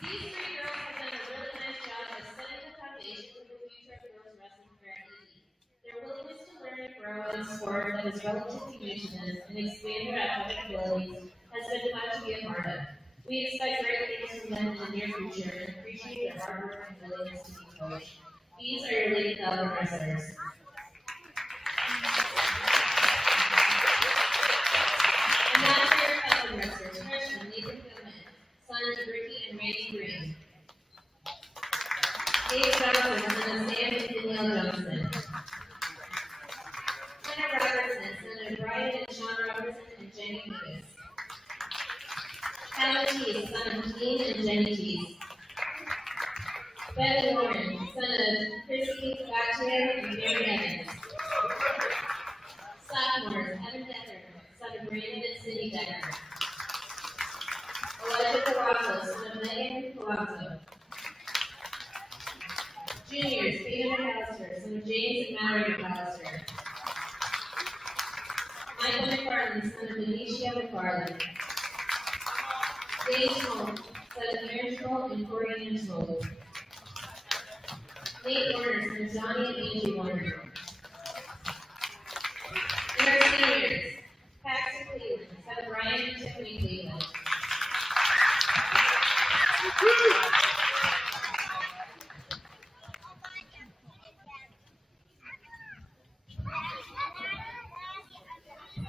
These three girls have done a really nice job of setting the foundation for the future of girls wrestling here at EV. Their willingness to learn and grow in a sport that is relatively new to them and expand their athletic abilities has been fun to be a part of. We expect great things from them in the near future and appreciate their hard work and willingness to be coached. These are your Lady Falcon wrestlers. And now for your Falcon wrestlers, freshman Nathan Gilman, son of Ricky and Randy Green. Dave Johnson, son of Sam and Danielle Johnson. Hunter Robertson, son of Brian and Sean Robertson and Jenny Davis. Alan Teese, son of Dean and Jenny Teese. Ben Warren, son of Chrissy Bactier and Mary Evans. Sophomores, Evan Decker, son of Brandon and Cindy Decker. Elijah Palazzo, son of Megan Palazzo. Juniors, Peyton McAllister, son of James and Mallory McAllister. Michael McFarland, son of Benicia McFarland. Dave Schmaltz, son of Aaron Schmaltz and Corey Ann Schmaltz. Nate Warner, son of Johnny and Angie Warner. And our seniors, Paxton Cleveland, son of Brian and Tiffany Cleveland.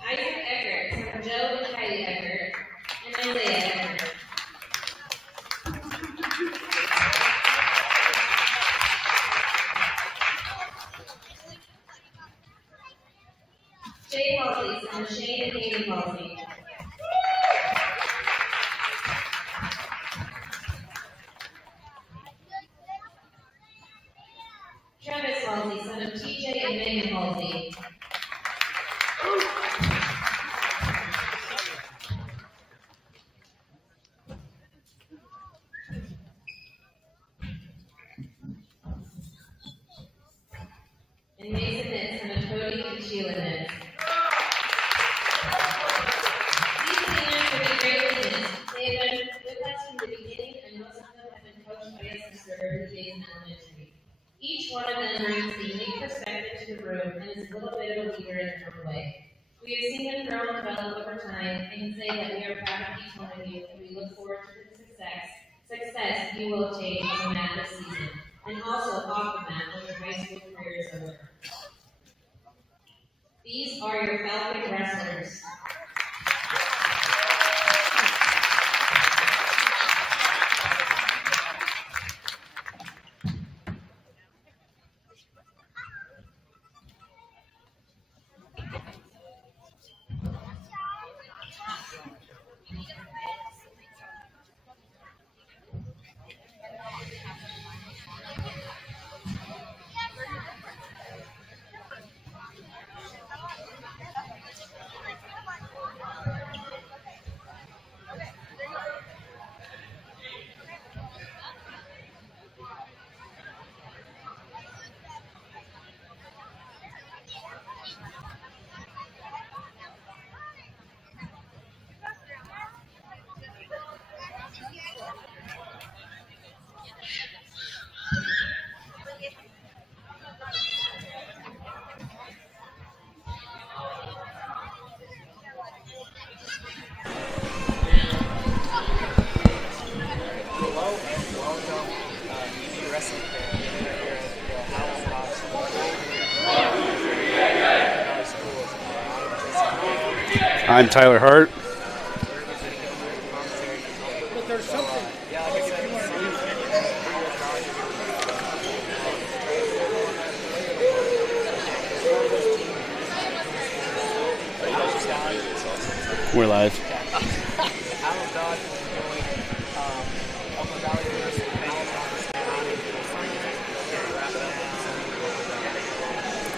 Isaac Eckert, son of Joe and Kylie Eckert, and Isaiah Eckert. Jay Halsey, son of Shane and Amy Halsey. Travis Halsey, son of TJ and Megan Halsey. And Mason Nitz, son of Cody and Sheila Nitz. These seniors will be great leaders. They have been with us from the beginning, and most of them have been coached by us since their early days in elementary. Each one of them brings a unique perspective to the room and is a little bit of a leader in their own way. We have seen them grow and develop over time and can say that we are proud of each one of you, and we look forward to the success you will attain on the mat this season, and also off the mat when your high school career is over. These are your Falcon wrestlers. I'm Tyler Hart. We're live.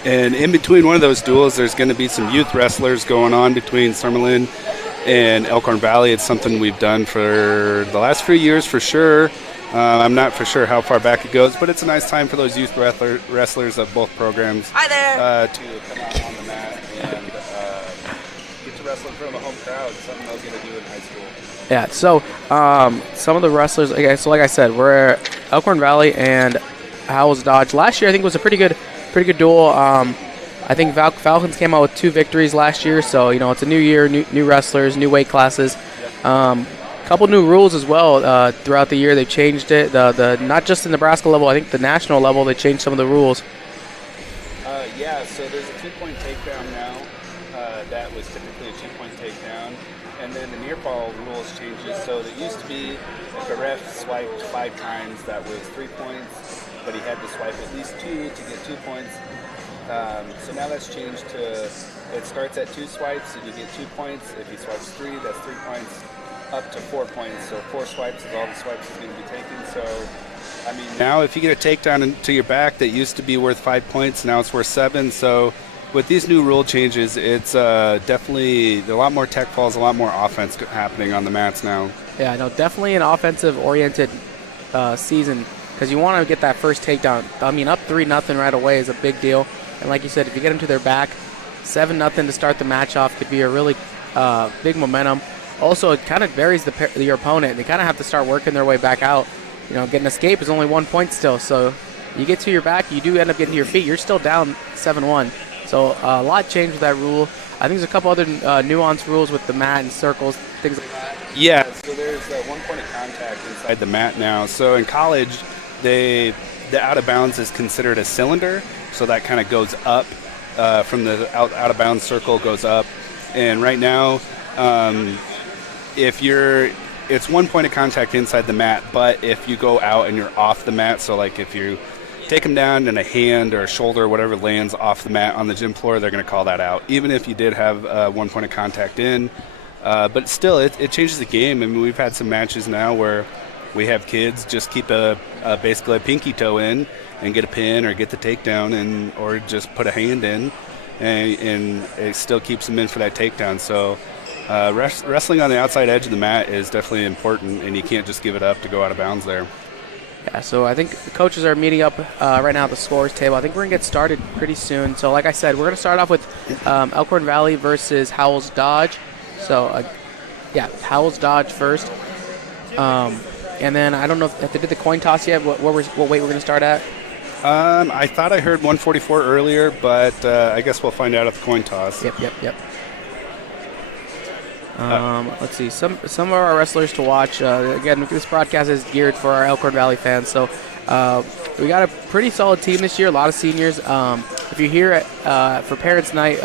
And in between one of those duels, there's going to be some youth wrestlers going on between Summerlin and Elkhorn Valley. It's something we've done for the last few years for sure. I'm not for sure how far back it goes, but it's a nice time for those youth wrestlers of both programs. Hi there. To come out on the mat and get to wrestle in front front of a home crowd, something they'll get to do in high school. Yeah, so some of the wrestlers, okay, so like I said, we're Elkhorn Valley and Howells Dodge. Last year, I think it was a pretty good duel. I think Falcons came out with 2 victories last year, so it's a new year, new wrestlers, new weight classes. Couple new rules as well throughout the year. They changed it. The not just the Nebraska level, I think the national level. They changed some of the rules. Yeah, so there's a 2-point takedown now. That was typically a 2-point takedown. And then the near fall rules changes. So it used to be if a ref swiped 5 times, that was 3 points, but he had to swipe at least 2 to get 2 points. So now that's changed to it starts at 2 swipes and you get 2 points. If he swipes 3, that's 3 points, up to 4 points. So 4 swipes is all the swipes is going to be taken. So I mean, now if you get a takedown into your back that used to be worth 5 points, now it's worth 7. So with these new rule changes, it's definitely a lot more tech falls, a lot more offense happening on the mats now. Yeah, no, definitely an offensive-oriented season because you want to get that first takedown. I mean, up 3-0 right away is a big deal. And like you said, if you get them to their back, 7-0 to start the match off could be a really big momentum. Also, it kind of varies your opponent. They kind of have to start working their way back out. Getting an escape is only 1 point still. So you get to your back, you do end up getting to your feet. You're still down 7-1. So a lot changed with that rule. I think there's a couple other nuanced rules with the mat and circles, things like that. Yeah, so there's 1 point of contact inside the mat now. So in college, the out of bounds is considered a cylinder. So that kind of goes up from the out of bounds circle goes up. And right now, it's 1 point of contact inside the mat, but if you go out and you're off the mat, so like if you take them down and a hand or a shoulder or whatever lands off the mat on the gym floor, they're going to call that out, even if you did have 1 point of contact in. But still, it changes the game. I mean, we've had some matches now where we have kids just keep basically a pinky toe in and get a pin or get the takedown or just put a hand in, and it still keeps them in for that takedown. So wrestling on the outside edge of the mat is definitely important, and you can't just give it up to go out of bounds there. Yeah, so I think the coaches are meeting up right now at the scores table. I think we're going to get started pretty soon. So like I said, we're going to start off with Elkhorn Valley versus Howells Dodge. So, Howells Dodge first. And then I don't know if they did the coin toss yet, what weight we're going to start at. I thought I heard 144 earlier, but I guess we'll find out at the coin toss. Yep. Let's see, some of our wrestlers to watch. Again, this broadcast is geared for our Elkhorn Valley fans. So we got a pretty solid team this year, a lot of seniors. If you're here for Parents' Night,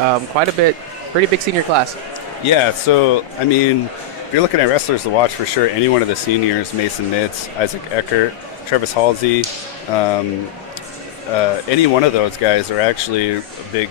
pretty big senior class. Yeah, so, I mean, if you're looking at wrestlers to watch for sure, any one of the seniors, Mason Nitz, Isaac Eckert, Travis Halsey, any one of those guys are actually big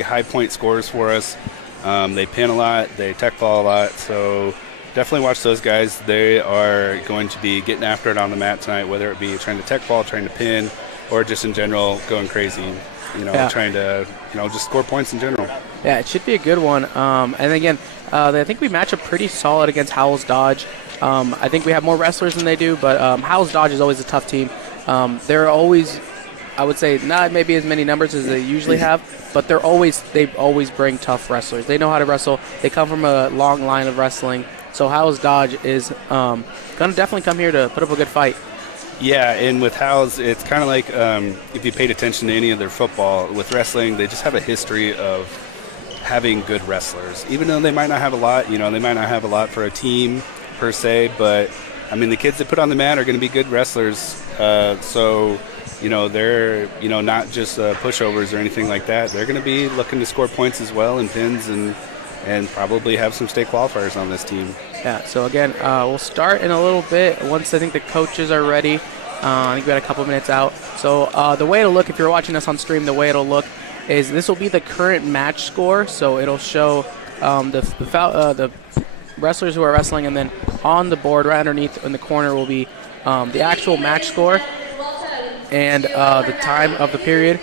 high point scorers for us. They pin a lot, they tech fall a lot, so definitely watch those guys. They are going to be getting after it on the mat tonight, whether it be trying to tech fall, trying to pin, or just in general going crazy, trying to, just score points in general. Yeah, it should be a good one. And again, I think we match up pretty solid against Howells Dodge. I think we have more wrestlers than they do, but Howells Dodge is always a tough team. They're always, I would say, not maybe as many numbers as they usually have, but they always bring tough wrestlers. They know how to wrestle. They come from a long line of wrestling. So Howells Dodge is going to definitely come here to put up a good fight. Yeah, and with Howells, it's kind of like if you paid attention to any of their football, with wrestling, they just have a history of having good wrestlers. Even though they might not have a lot, they might not have a lot for a team per se, but, I mean, the kids they put on the mat are going to be good wrestlers. So they're, not just pushovers or anything like that. They're going to be looking to score points as well and pins and probably have some state qualifiers on this team. Yeah, so again, we'll start in a little bit once I think the coaches are ready. I think we got a couple minutes out. So the way it'll look, if you're watching us on stream, the way it'll look is this will be the current match score. So it'll show the wrestlers who are wrestling, and then on the board right underneath in the corner will be the actual match score and the time of the period.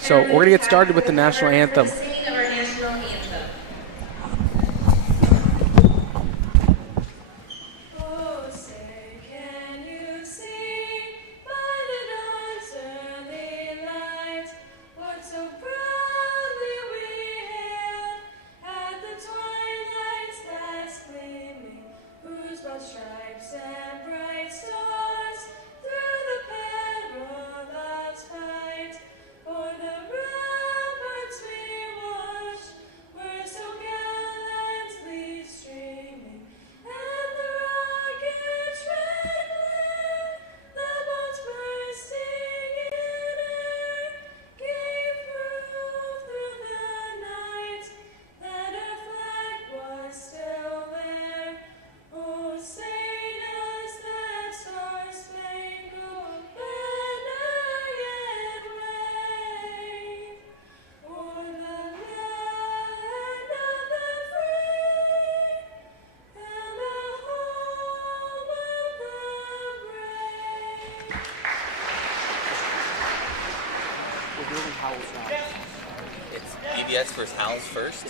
So we're going to get started with the national anthem. So proudly we hailed at the Howell's Dodge? It's EVS versus Howell's first.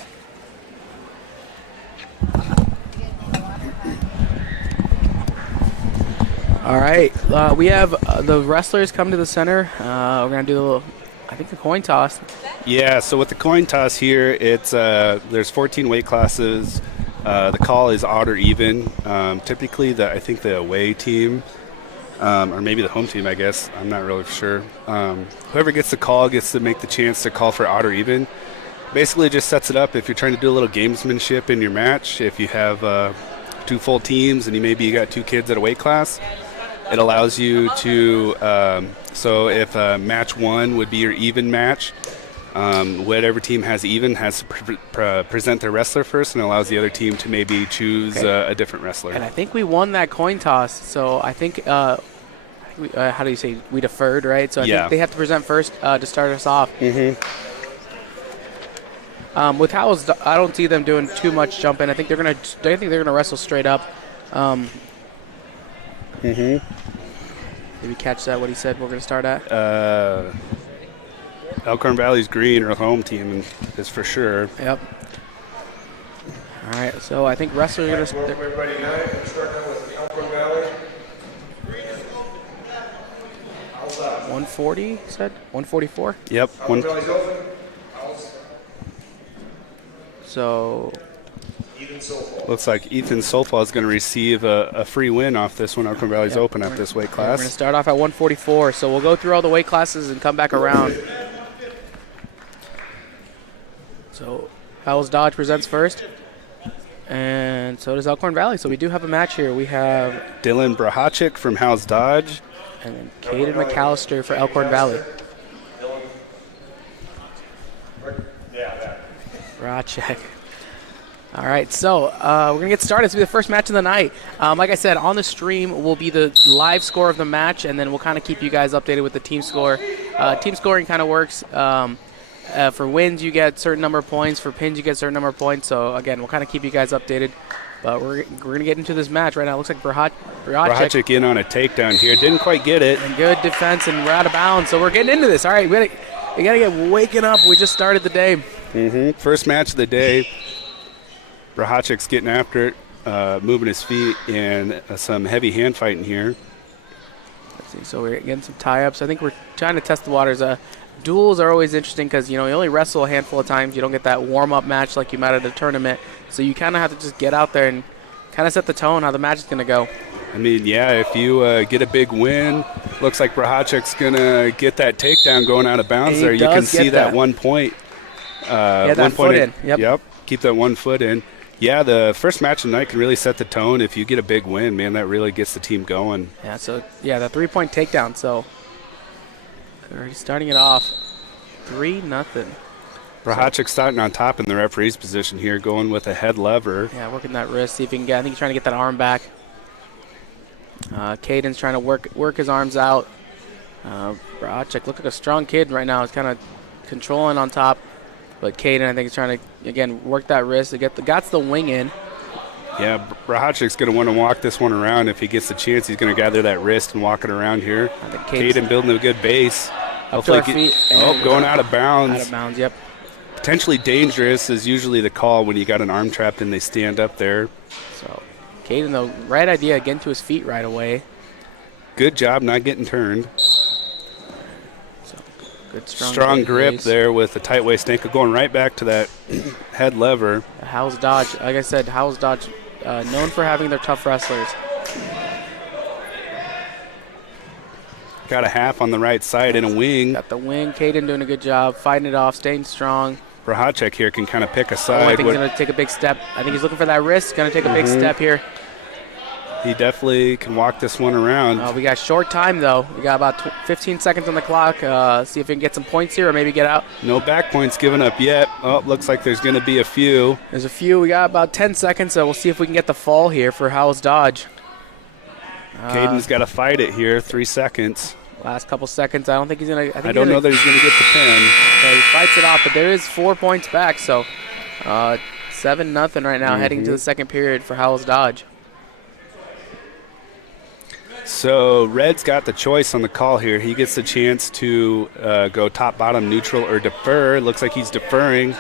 All right, we have the wrestlers come to the center. We're gonna do a little, I think, a coin toss. Yeah, so with the coin toss here, it's there's 14 weight classes. The call is odd or even. Typically, I think the away team, or maybe the home team, I guess. I'm not really sure. Whoever gets the call gets to make the chance to call for odd or even. Basically, it just sets it up if you're trying to do a little gamesmanship in your match. If you have 2 full teams and you got 2 kids at a weight class, it allows you to. So if match 1 would be your even match, whatever team has even has to present their wrestler first, and allows the other team to maybe choose a different wrestler. And I think we won that coin toss, so I think, how do you say, we deferred, right? So I think they have to present first to start us off. Mm-hmm. With Howell's, I don't see them doing too much jumping. I think they're gonna wrestle straight up. Mm-hmm. Did we catch that? What he said? We're gonna start at. Elkhorn Valley's green, or home team, is for sure. Yep. All right, so I think wrestlers are going to start. Everybody tonight, we're starting with Elkhorn Valley. 140, you said? 144? Yep. Elkhorn Valley's open. So. Ethan Solfall. Looks like Ethan Solfall is going to receive a free win off this one. Elkhorn Valley's open at this weight We're class. going to start off at 144, so we'll go through all the weight classes and come back around. So Howell's Dodge presents first, and so does Elkhorn Valley. So we do have a match here. We have Dylan Brahachik from Howell's Dodge. And then Caden McAllister for Elkhorn Valley. Brahachik. All right, so we're going to get started. This will be the first match of the night. Like I said, on the stream will be the live score of the match, and then we'll kind of keep you guys updated with the team score. Team scoring kind of works. For wins, you get a certain number of points. For pins, you get a certain number of points. So, again, we'll kind of keep you guys updated. But we're going to get into this match right now. It looks like Brahachik in on a takedown here. Didn't quite get it. And good defense, and we're out of bounds. So we're getting into this. All right, we got to get waking up. We just started the day. Mm-hmm. First match of the day. Brahachik's getting after it, moving his feet, and some heavy hand fighting here. Let's see. So we're getting some tie-ups. I think we're trying to test the waters. Duels are always interesting because, you only wrestle a handful of times. You don't get that warm-up match like you might at a tournament. So you kind of have to just get out there and kind of set the tone how the match is going to go. I mean, yeah, if you get a big win, looks like Brahachik's going to get that takedown going out of bounds there. You can see that 1 point. That foot in. Yep, keep that 1 foot in. Yeah, the first match of the night can really set the tone. If you get a big win, man, that really gets the team going. Yeah, so, the 3-point takedown. So, already starting it off, 3-0. Brahachik starting on top in the referee's position here, going with a head lever. Yeah, working that wrist, see if he can get. I think he's trying to get that arm back. Caden's trying to work his arms out. Brahachik look like a strong kid right now. He's kind of controlling on top. But Caden, I think, is trying to, again, work that wrist to got the wing in. Yeah, Brahachik's going to want to walk this one around. If he gets the chance, he's going to gather that wrist and walk it around here. Caden building a good base. Up to our feet. Going out of bounds. Out of bounds, yep. Potentially dangerous is usually the call when you got an arm trapped and they stand up there. So, Caden, the right idea, getting to his feet right away. Good job not getting turned. Good strong grip base there with a tight waist ankle, going right back to that head lever. Howell's Dodge, like I said, Howell's Dodge, known for having their tough wrestlers. Got a half on the right side and a wing. Got the wing. Caden doing a good job, fighting it off, staying strong. Brahachik here can kind of pick a side. I think he's going to take a big step. I think he's looking for that wrist. Going to take a big step here. He definitely can walk this one around. We got short time, though. We got about 15 seconds on the clock. See if we can get some points here or maybe get out. No back points given up yet. Oh, looks like there's going to be a few. There's a few. We got about 10 seconds, so we'll see if we can get the fall here for Howell's Dodge. Caden's got to fight it here. 3 seconds. Last couple seconds. I don't think he's going to. I don't know that he's going to get the pin. So he fights it off, but there is 4 points back, so 7-0 right now, heading to the second period for Howell's Dodge. So Red's got the choice on the call here. He gets the chance to go top, bottom, neutral, or defer. Looks like he's deferring.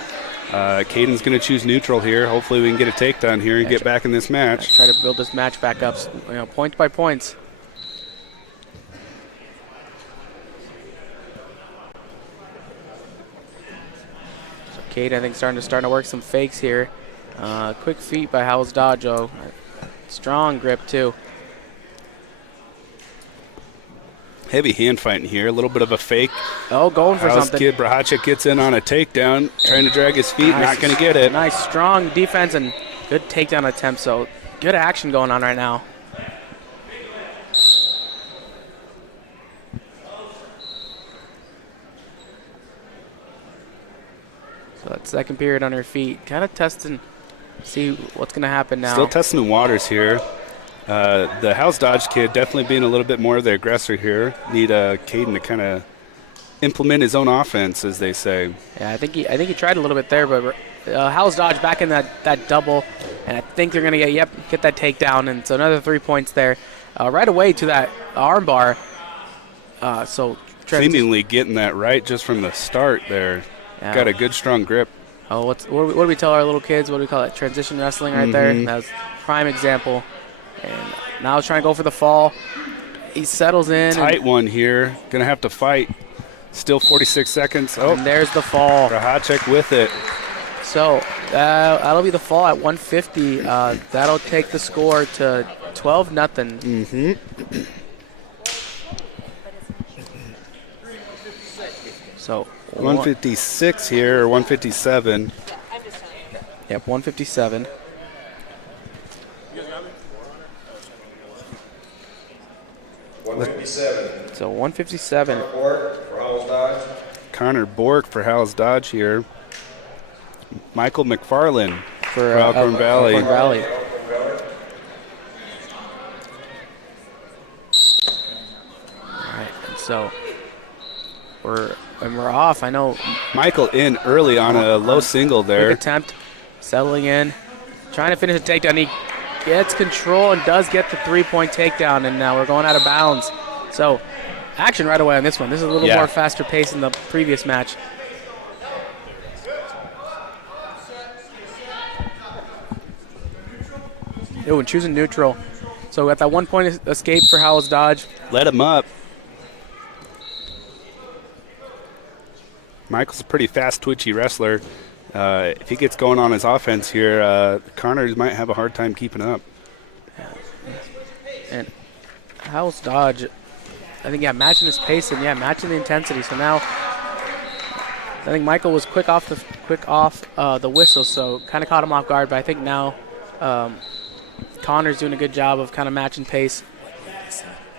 Caden's going to choose neutral here. Hopefully we can get a takedown here and get back in this match. Try to build this match back up, point by points. So Caden, I think, starting to work some fakes here. Quick feet by Howells Dodjo. Strong grip too. Heavy hand fighting here. A little bit of a fake. Oh, going for something. Kid Brahacek gets in on a takedown, trying to drag his feet, not going to get it. Nice, strong defense and good takedown attempt. So good action going on right now. So that second period on her feet, kind of testing, see what's going to happen now. Still testing the waters here. The House Dodge kid definitely being a little bit more of the aggressor here. Need Caden to kind of implement his own offense, as they say. Yeah, I think he tried a little bit there, but House Dodge back in that double, and I think they're going to get that takedown, and so another 3 points there. Right away to that arm bar. Seemingly getting that right just from the start there. Yeah. Got a good, strong grip. Oh, what do we tell our little kids? What do we call it? Transition wrestling right there. That was a prime example. And now he's trying to go for the fall. He settles in. Tight one here. Going to have to fight. Still 46 seconds. Oh, and there's the fall. Brahacek with it. So that'll be the fall at 150. That'll take the score to 12-0. So 156 here, or 157. Yep, 157. So 157. Connor Bork for Howells Dodge here. Michael McFarland for Alcorn Valley. Alcorn Valley. All right, and so we're off. I know Michael in early on a low single there. Quick attempt, settling in, trying to finish the takedown. He gets control and does get the 3-point takedown, and now we're going out of bounds. So action right away on this one. This is a little more faster pace than the previous match. Oh, and choosing neutral. So we got that 1-point escape for Howells Dodge. Let him up. Michael's a pretty fast, twitchy wrestler. If he gets going on his offense here, Connors might have a hard time keeping up. And Howells Dodge, I think, matching his pace and matching the intensity. So now, I think Michael was quick off the whistle, so kind of caught him off guard. But I think now Connor's doing a good job of kind of matching pace.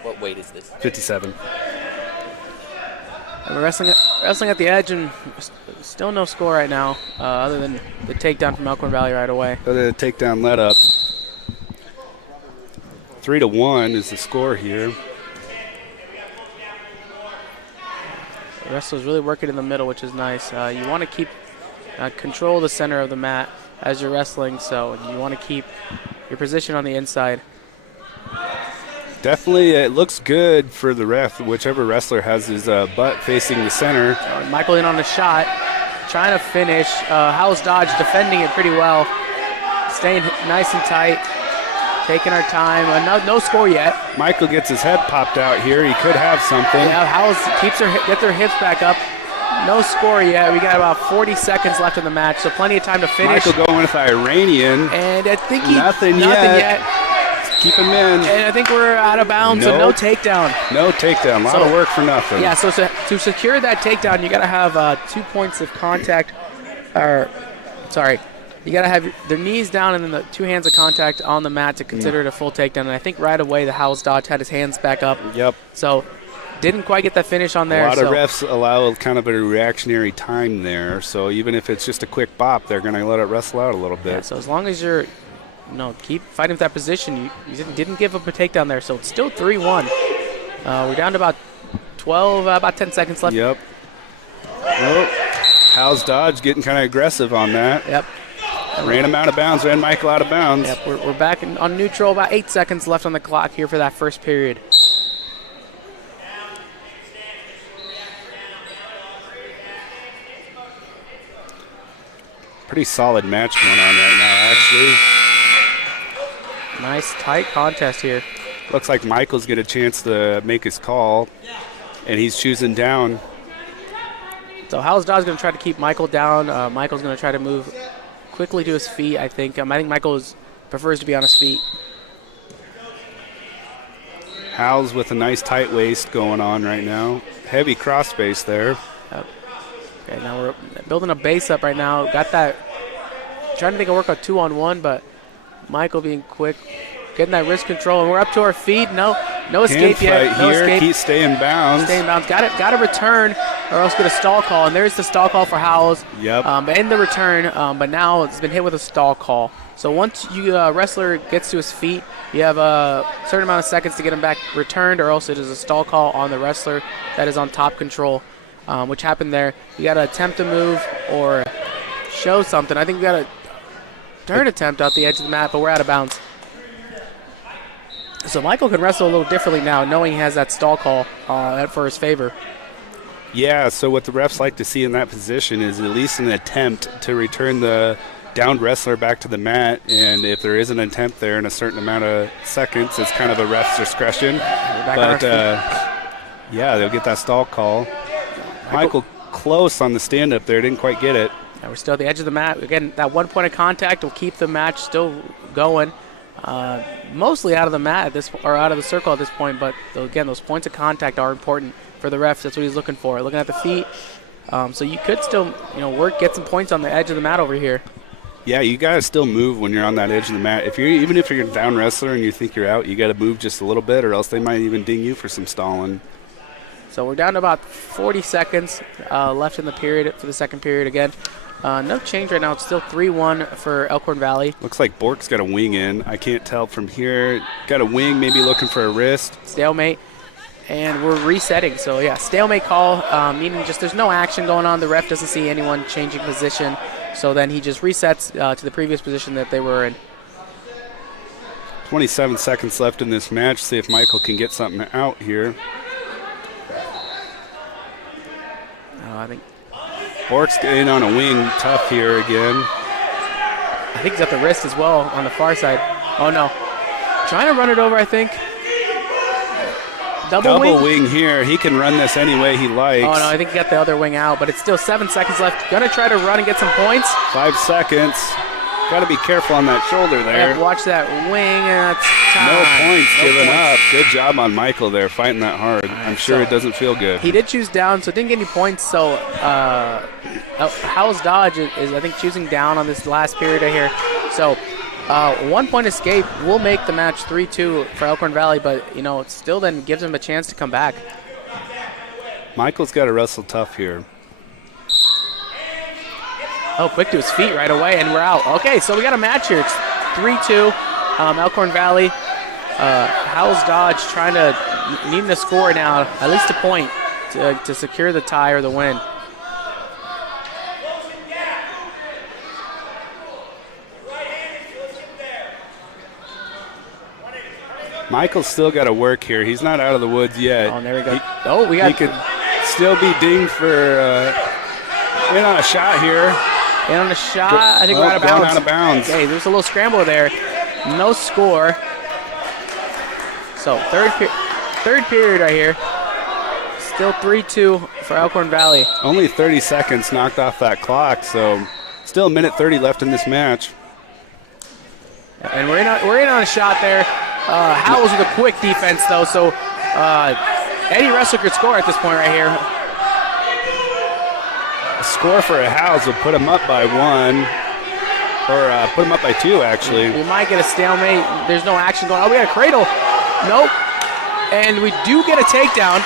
What weight is this? 57. And we're wrestling at the edge, and still no score right now, other than the takedown from Alcorn Valley right away. The takedown let up. 3-1 is the score here. The wrestler's really working in the middle, which is nice. You want to keep control the center of the mat as you're wrestling, so you want to keep your position on the inside. Definitely, it looks good for the ref, whichever wrestler has his butt facing the center. Michael in on the shot, trying to finish. Howells Dodge defending it pretty well, staying nice and tight, taking our time. No score yet. Michael gets his head popped out here. He could have something. Yeah, Howells gets their hips back up. No score yet. We got about 40 seconds left in the match, so plenty of time to finish. Michael going with the Iranian. And I think nothing yet. Keep him in. And I think we're out of bounds, so no takedown. No takedown. A lot of work for nothing. Yeah, so to secure that takedown, you got to have 2 points of contact. You got to have their knees down and then the 2 hands of contact on the mat to consider it a full takedown. And I think right away the Howells Dodge had his hands back up. Yep. So didn't quite get that finish on there. A lot of refs allow kind of a reactionary time there. So even if it's just a quick bop, they're going to let it wrestle out a little bit. Yeah, so as long as you're keep fighting with that position. You didn't give up a takedown there, so it's still 3-1. We're down to about 10 seconds left. Yep. Oh, Howells Dodge getting kind of aggressive on that. Yep. Ran him out of bounds, ran Michael out of bounds. Yep, we're back on neutral. About 8 seconds left on the clock here for that first period. Pretty solid match going on right now, actually. Nice, tight contest here. Looks like Michael's get a chance to make his call, and he's choosing down. So Howell's Dodge is going to try to keep Michael down. Michael's going to try to move quickly to his feet, I think. I think Michael prefers to be on his feet. Howell's with a nice tight waist going on right now. Heavy cross base there. Okay, now we're building a base up right now. Got that. Trying to think of work a 2-on-1, but Michael being quick, getting that wrist control, and we're up to our feet. No escape yet. No here. escape. Keep staying bounds. Staying bounds. Got to return, or else get a stall call. And there's the stall call for Howells. Yep. But in the return, but now it's been hit with a stall call. So once you wrestler gets to his feet, you have a certain amount of seconds to get him back returned, or else it is a stall call on the wrestler that is on top control, which happened there. You got to attempt to move or show something. I think we got a turn attempt out the edge of the mat, but we're out of bounds. So Michael can wrestle a little differently now, knowing he has that stall call for his favor. Yeah, so what the refs like to see in that position is at least an attempt to return the downed wrestler back to the mat, and if there is an attempt there in a certain amount of seconds, it's kind of a ref's discretion. But, yeah, they'll get that stall call. Michael close on the stand-up there, didn't quite get it. We're still at the edge of the mat. Again, that 1 point of contact will keep the match still going. Mostly out of the mat or out of the circle at this point, but again, those points of contact are important for the refs. That's what he's looking for. Looking at the feet. So you could still, get some points on the edge of the mat over here. Yeah, you gotta still move when you're on that edge of the mat. Even if you're a down wrestler and you think you're out, you gotta move just a little bit, or else they might even ding you for some stalling. So we're down to about 40 seconds left in the period for the second period again. No change right now. It's still 3-1 for Elkhorn Valley. Looks like Bork's got a wing in. I can't tell from here. Got a wing, maybe looking for a wrist. Stalemate. And we're resetting. So, yeah, stalemate call, meaning just there's no action going on. The ref doesn't see anyone changing position. So then he just resets to the previous position that they were in. 27 seconds left in this match. See if Michael can get something out here. I think Bork's in on a wing, tough here again. I think he's at the wrist as well on the far side. Oh, no. Trying to run it over, I think. Double wing here. He can run this any way he likes. Oh, no, I think he got the other wing out, but it's still 7 seconds left. Going to try to run and get some points. 5 seconds. Got to be careful on that shoulder there. Yeah, watch that wing, and that's time. No points given up. Good job on Michael there, fighting that hard. I'm sure it doesn't feel good. He did choose down, so didn't get any points. So Howell's Dodge is, I think, choosing down on this last period right here. So 1 point escape will make the match 3-2 for Elkhorn Valley, but, it still then gives him a chance to come back. Michael's got to wrestle tough here. Oh, quick to his feet right away, and we're out. Okay, so we got a match here. It's 3-2, Elkhorn Valley. Howell's Dodge trying to needing to score now, at least a point to secure the tie or the win. Michael's still got to work here. He's not out of the woods yet. Oh, there we go. He could still be dinged for in on a shot here. In on a shot. I think we're out of bounds. Out of bounds. Okay, there's a little scramble there. No score. So third period right here. Still 3-2 for Elkhorn Valley. Only 30 seconds knocked off that clock, so still a minute 30 left in this match. And we're in on a shot there. Howells with a quick defense though, so any wrestler could score at this point right here. A score for a Howells will put him up by 1, or put him up by 2 actually. We might get a stalemate. There's no action going on. Oh, we got a cradle. Nope. And we do get a takedown,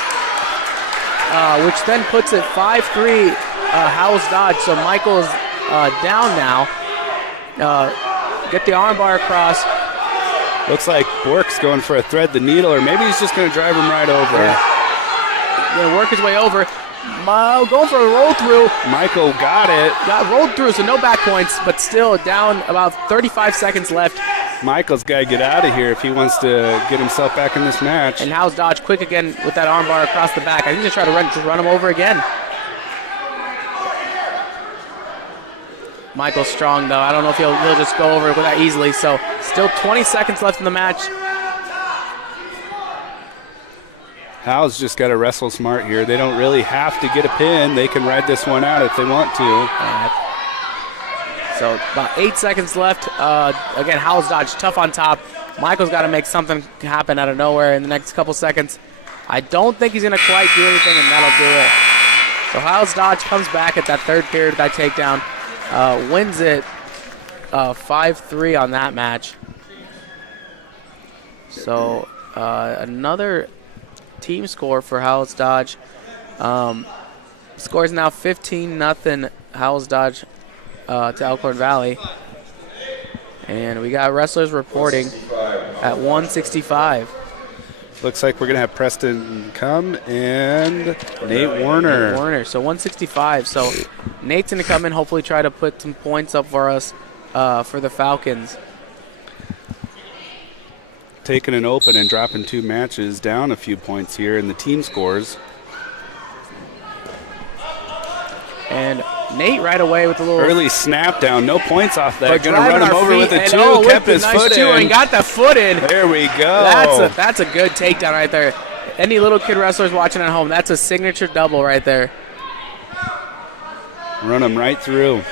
which then puts it 5-3 Howells Dodge. So Michael's down now. Get the armbar across. Looks like Bork's going for a thread the needle, or maybe he's just going to drive him right over. Yeah. Gonna work his way over. Going for a roll through. Michael got it. Got rolled through, so no back points, but still down about 35 seconds left. Michael's got to get out of here if he wants to get himself back in this match. And Howes dodge quick again with that armbar across the back. I think they try to run him over again. Michael's strong, though. I don't know if he'll just go over it that easily. So still 20 seconds left in the match. Howes just got to wrestle smart here. They don't really have to get a pin. They can ride this one out if they want to. So about 8 seconds left. Again, Howes dodge tough on top. Michael's got to make something happen out of nowhere in the next couple seconds. I don't think he's going to quite do anything, and that'll do it. So Howes dodge comes back at that third period, that takedown. Wins it 5-3 on that match. So another team score for Howes Dodge. Score is now 15-0 Howes Dodge to Elkhorn Valley. And we got wrestlers reporting at 165. Looks like we're going to have Preston come and Nate Warner. So 165. So Nate's going to come in, hopefully try to put some points up for us for the Falcons. Taking an open and dropping 2 matches down a few points here in the team scores. And Nate right away with a little early snap down. No points off that. Going to run him over with a 2. Kept his nice foot two in. and got the foot in. There we go. That's a good takedown right there. Any little kid wrestlers watching at home, that's a signature double right there. Run him right through.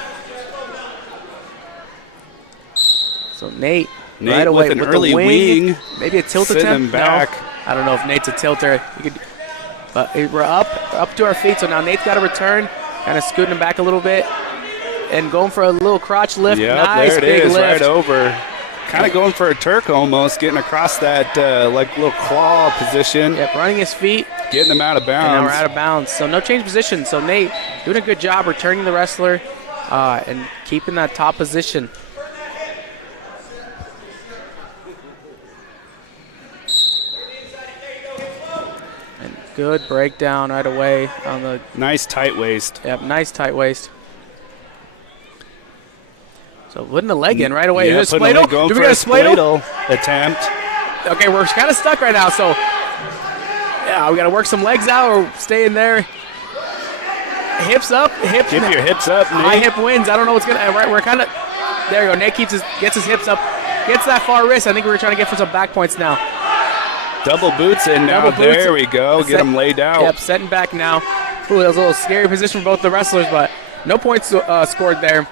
So Nate right away with an with early the wing. Maybe a tilt Sitting attempt. him back. No, I don't know if Nate's a tilter. But we're up to our feet. So now Nate's got to return, kind of scooting him back a little bit, and going for a little crotch lift. Yep, Nice there it big is, lift. right over. Kind of going for a Turk almost, getting across that like little claw position. Yep, running his feet. Getting him out of bounds. And now we're out of bounds. So no change position. So Nate doing a good job returning the wrestler and keeping that top position. And good breakdown right away on the. Nice tight waist. Yep, nice tight waist. So putting the leg in right away. Yeah, Is it a Splato? going Do for we got a a Splato? Splato attempt. Okay, we're kind of stuck right now. So yeah, we got to work some legs out or stay in there. Hips up, hips. Keep your hips up, Nate. High hip wins. I don't know what's gonna. Right, we're kind of. There you go. Nate gets his hips up, gets that far wrist. I think we were trying to get for some back points now. Double boots in now. Double boots. There we go. Get him laid out. Yep, setting back now. Ooh, that was a little scary position for both the wrestlers, but no points scored there.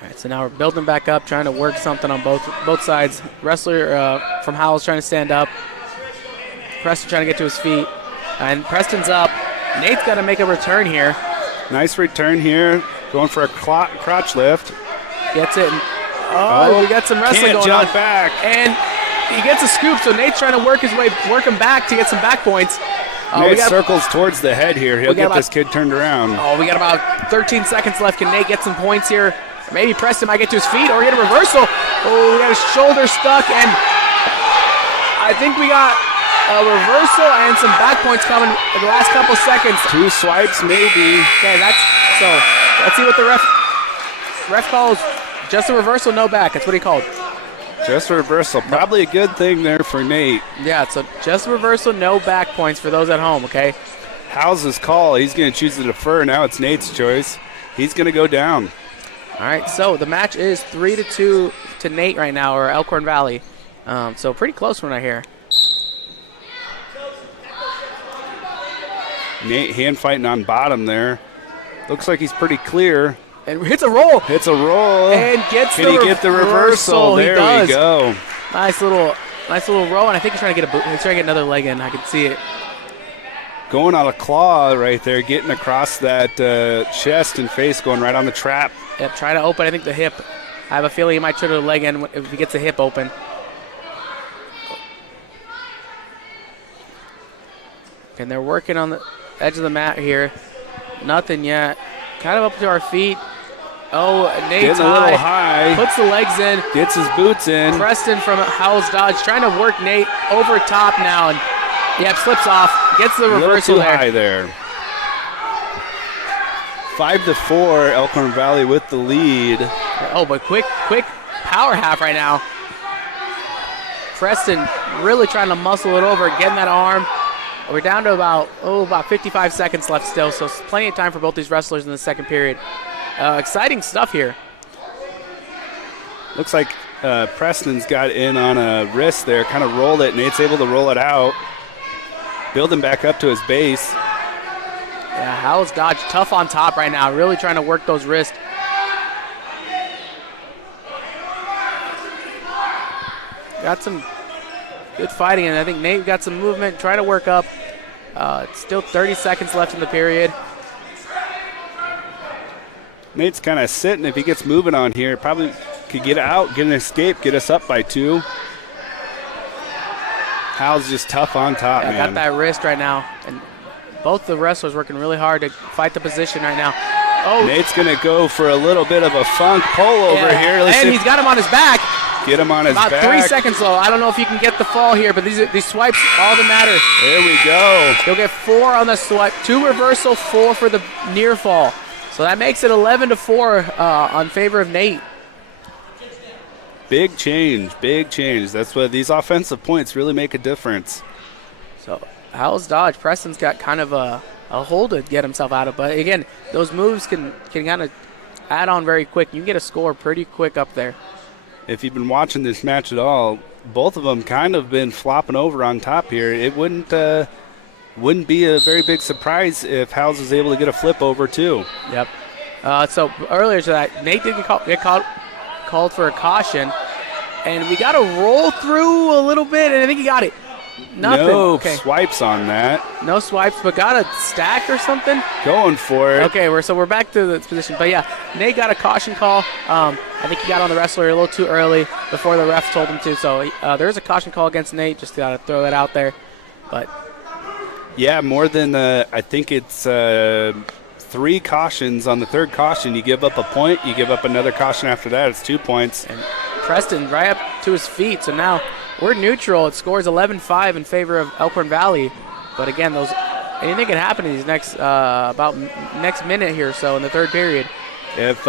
All right, so now we're building back up, trying to work something on both sides. Wrestler from Howell's trying to stand up. Preston trying to get to his feet. And Preston's up. Nate's got to make a return here. Nice return here. Going for a crotch lift. Gets it. We got some wrestling Can't going on. jump back. And he gets a scoop, so Nate's trying to work him back to get some back points. Nate circles towards the head here. He'll get this kid turned around. Oh, we got about 13 seconds left. Can Nate get some points here? Maybe Preston might get to his feet or get a reversal. Oh, we got his shoulder stuck, and I think we got a reversal and some back points coming in the last couple seconds. 2 swipes, maybe. Okay, so let's see what the ref calls. Just a reversal, no back. That's what he called. Just a reversal. Probably a good thing there for Nate. Yeah, so just a reversal, no back points for those at home, okay? How's his call? He's going to choose to defer. Now it's Nate's choice. He's going to go down. All right, so the match is 3-2 to Nate right now, or Elkhorn Valley. So pretty close one right here. Nate hand fighting on bottom there. Looks like he's pretty clear. And hits a roll. Hits a roll. And gets Can he get the reversal? There we go. Nice little roll, and I think he's trying to get another leg in. I can see it. Going on a claw right there, getting across that chest and face, going right on the trap. Yep, try to open, I think, the hip. I have a feeling he might try to leg in if he gets the hip open. And they're working on the edge of the mat here. Nothing yet. Kind of up to our feet. Oh, Nate's Getting a little high. Puts the legs in. Gets his boots in. Preston from Howells Dodge trying to work Nate over top now. And, yep, slips off. Gets the reversal too there. high there. 5-4, Elkhorn Valley with the lead. Oh, but quick power half right now. Preston really trying to muscle it over, getting that arm. We're down to about 55 seconds left still, so plenty of time for both these wrestlers in the second period. Exciting stuff here. Looks like Preston's got in on a wrist there, kind of rolled it. Nate's able to roll it out, building back up to his base. Yeah, Howells Dodge tough on top right now, really trying to work those wrists. Got some good fighting, and I think Nate got some movement, trying to work up. Still 30 seconds left in the period. Nate's kind of sitting. If he gets moving on here, probably could get out, get an escape, get us up by 2. Howell's just tough on top, man. Got that wrist right now, and both the wrestlers working really hard to fight the position right now. Oh, Nate's going to go for a little bit of a funk pull over here. And he's got him on his back. Get him on his back. About 3 seconds low. I don't know if you can get the fall here, but these swipes all that matter. There we go. He'll get 4 on the swipe, 2 reversal, 4 for the near fall. So that makes it 11-4 on favor of Nate. Big change, big change. That's what these offensive points really make a difference. So Howells Dodge, Preston's got kind of a hole to get himself out of. But again, those moves can kind of add on very quick. You can get a score pretty quick up there. If you've been watching this match at all, both of them kind of been flopping over on top here. It wouldn't be a very big surprise if Howells was able to get a flip over too. Yep. So earlier to that, Nate did get called for a caution, and we got to roll through a little bit, and I think he got it. Nothing. No swipes on that. No swipes, but got a stack or something. Going for it. Okay, we're back to the position. But yeah, Nate got a caution call. I think he got on the wrestler a little too early before the ref told him to. So there is a caution call against Nate. Just got to throw that out there. But yeah, more than I think it's 3 cautions. On the third caution, you give up a point. You give up another caution after that. It's 2 points. And Preston right up to his feet. So now we're neutral. It scores 11-5 in favor of Elkhorn Valley. But again, anything can happen in these next minute here or so in the third period. If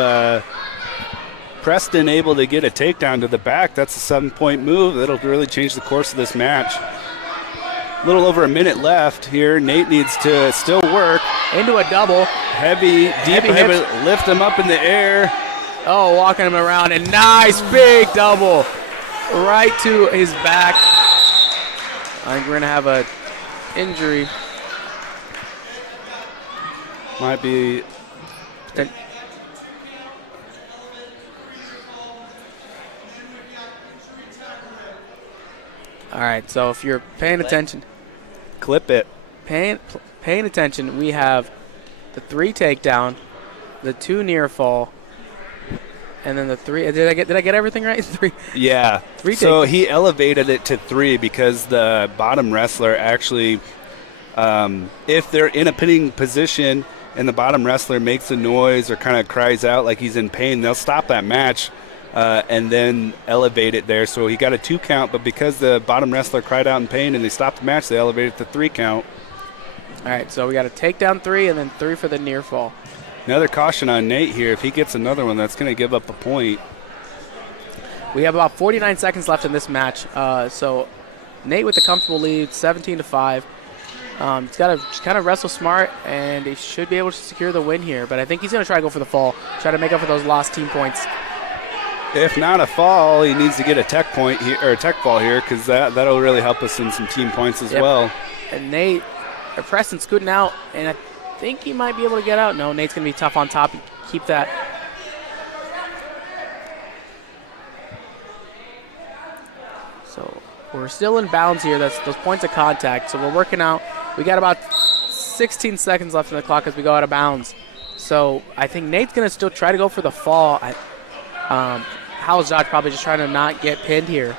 Preston able to get a takedown to the back, that's a 7-point move. That'll really change the course of this match. A little over a minute left here. Nate needs to still work. Into a double. Heavy lift him up in the air. Oh, walking him around. And nice big double. Right to his back. I think we're going to have a injury. Might be. All right, so if you're paying attention. Clip it. Paying attention, we have the 3 takedown, the 2 near fall, and then the 3. Did I get everything right? 3. Yeah. 3 so he elevated it to 3 because the bottom wrestler actually, if they're in a pinning position and the bottom wrestler makes a noise or kind of cries out like he's in pain, they'll stop that match and then elevate it there. So he got a 2 count, but because the bottom wrestler cried out in pain and they stopped the match, they elevated it to 3 count. All right, so we got a takedown 3 and then 3 for the near fall. Another caution on Nate here. If he gets another one, that's going to give up a point. We have about 49 seconds left in this match. So Nate with a comfortable lead, 17-5. He's got to kind of wrestle smart, and he should be able to secure the win here. But I think he's going to try to go for the fall, try to make up for those lost team points. If not a fall, he needs to get a tech point here, or a tech ball here, because that'll really help us in some team points as well. And Preston scooting out, and I think he might be able to get out. No, Nate's going to be tough on top. Keep that. So we're still in bounds here. That's those points of contact. So we're working out. We got about 16 seconds left in the clock as we go out of bounds. So I think Nate's going to still try to go for the fall. Howells Dodge probably just trying to not get pinned here.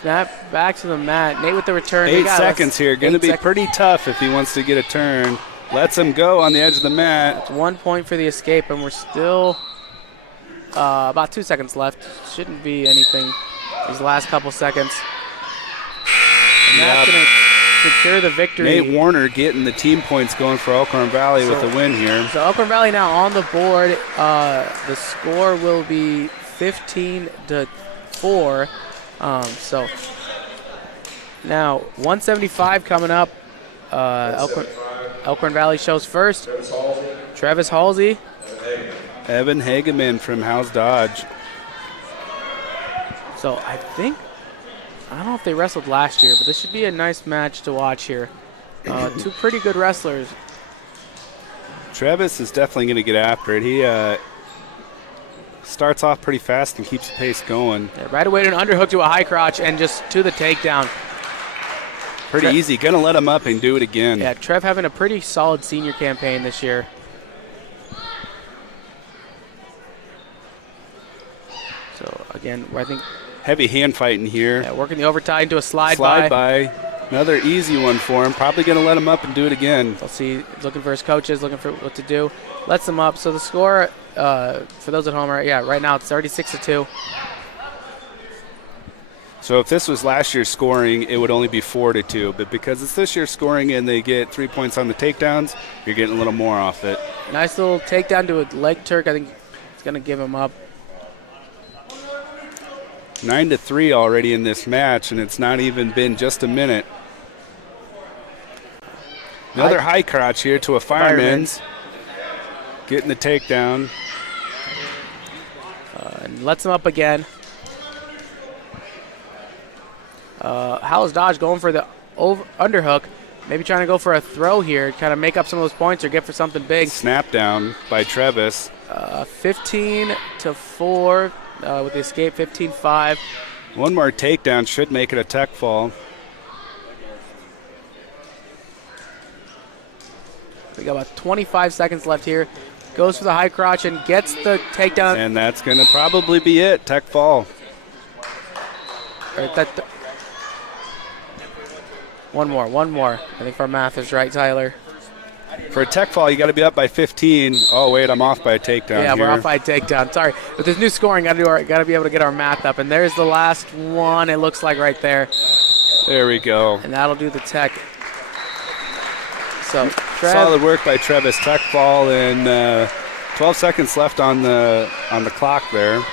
Snap back to the mat. Nate with the return. 8 seconds here. Going to be pretty tough if he wants to get a turn. Lets him go on the edge of the mat. It's 1 point for the escape, and we're still about 2 seconds left. Shouldn't be anything these last couple seconds. And that's going to secure the victory. Nate Warner getting the team points going for Elkhorn Valley with the win here. So Elkhorn Valley now on the board. The score will be 15-4. So now 175 coming up. Elkhorn Valley shows first. Travis Halsey. Evan Hageman from House Dodge. So I don't know if they wrestled last year, but this should be a nice match to watch here. Two pretty good wrestlers. Travis is definitely going to get after it. He starts off pretty fast and keeps the pace going. Yeah, right away to an underhook to a high crotch and just to the takedown. Pretty easy. Going to let him up and do it again. Yeah, Trev having a pretty solid senior campaign this year. So, again, I think heavy hand fighting here. Yeah, working the overtime into a slide by. Another easy one for him. Probably going to let him up and do it again. We'll see. He's looking for his coaches, looking for what to do. Lets him up. So the score, for those at home, right now it's 36-2. So if this was last year's scoring, it would only be 4-2. But because it's this year's scoring and they get 3 points on the takedowns, you're getting a little more off it. Nice little takedown to a leg Turk. I think it's going to give him up. 9-3 already in this match, and it's not even been just a minute. Another high crotch here to a fireman's. Getting the takedown. And lets him up again. Howell's Dodge going for the underhook. Maybe trying to go for a throw here, kind of make up some of those points or get for something big. Snap down by Travis. 15-4 with the escape, 15-5. One more takedown should make it a tech fall. We got about 25 seconds left here. Goes for the high crotch and gets the takedown. And that's going to probably be it, tech fall. One more. I think if our math is right, Tyler. For a tech fall, you got to be up by 15. Oh, wait, I'm off by a takedown. Yeah, here. we're off by a takedown. Sorry. With this new scoring, got to be able to get our math up. And there's the last one, it looks like right there. There we go. And that'll do the tech. So, solid work by Travis. Tech fall, and 12 seconds left on the clock there.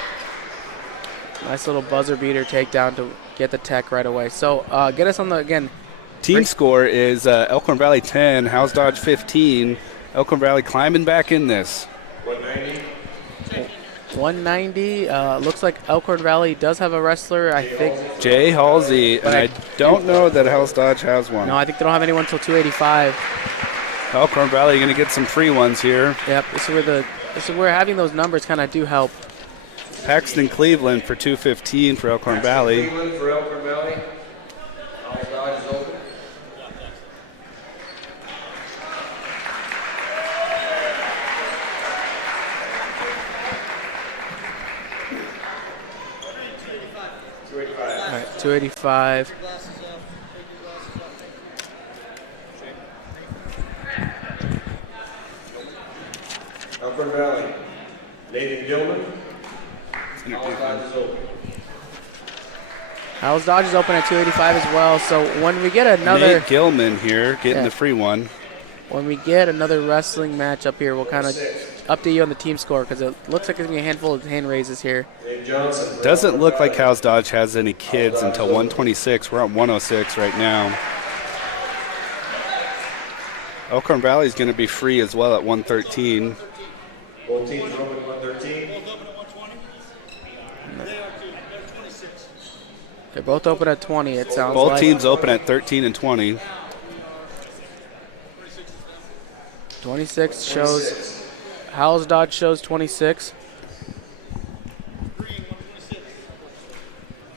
Nice little buzzer beater takedown to get the tech right away. So, get us on the, again. Team score is Elkhorn Valley 10, House Dodge 15. Elkhorn Valley climbing back in this. 190. Looks like Elkhorn Valley does have a wrestler, I think. Jay Halsey, and I don't know that House Dodge has one. No, I think they don't have anyone until 285. Elkhorn Valley going to get some free ones here. Yep, this is where having those numbers kind of do help. Paxton Cleveland for 215 for Elkhorn Valley. Cleveland for Elkhorn Valley. House Dodge is open. All right, 285. Elkhorn Valley. Nathan Gilman. House Dodge is open. House Dodge is open at 285 as well. So when we get another Nate Gilman here getting the free one. When we get another wrestling match up here, we'll kind of update you on the team score because it looks like there's going to be a handful of hand raises here. Doesn't look like House Dodge has any kids until 126. We're at 106 right now. Elkhorn Valley is going to be free as well at 113. Both teams are open at 113. They're both open at 20, it sounds Both like. teams open at 13 and 20. 26 shows, Howells Dodge shows 26.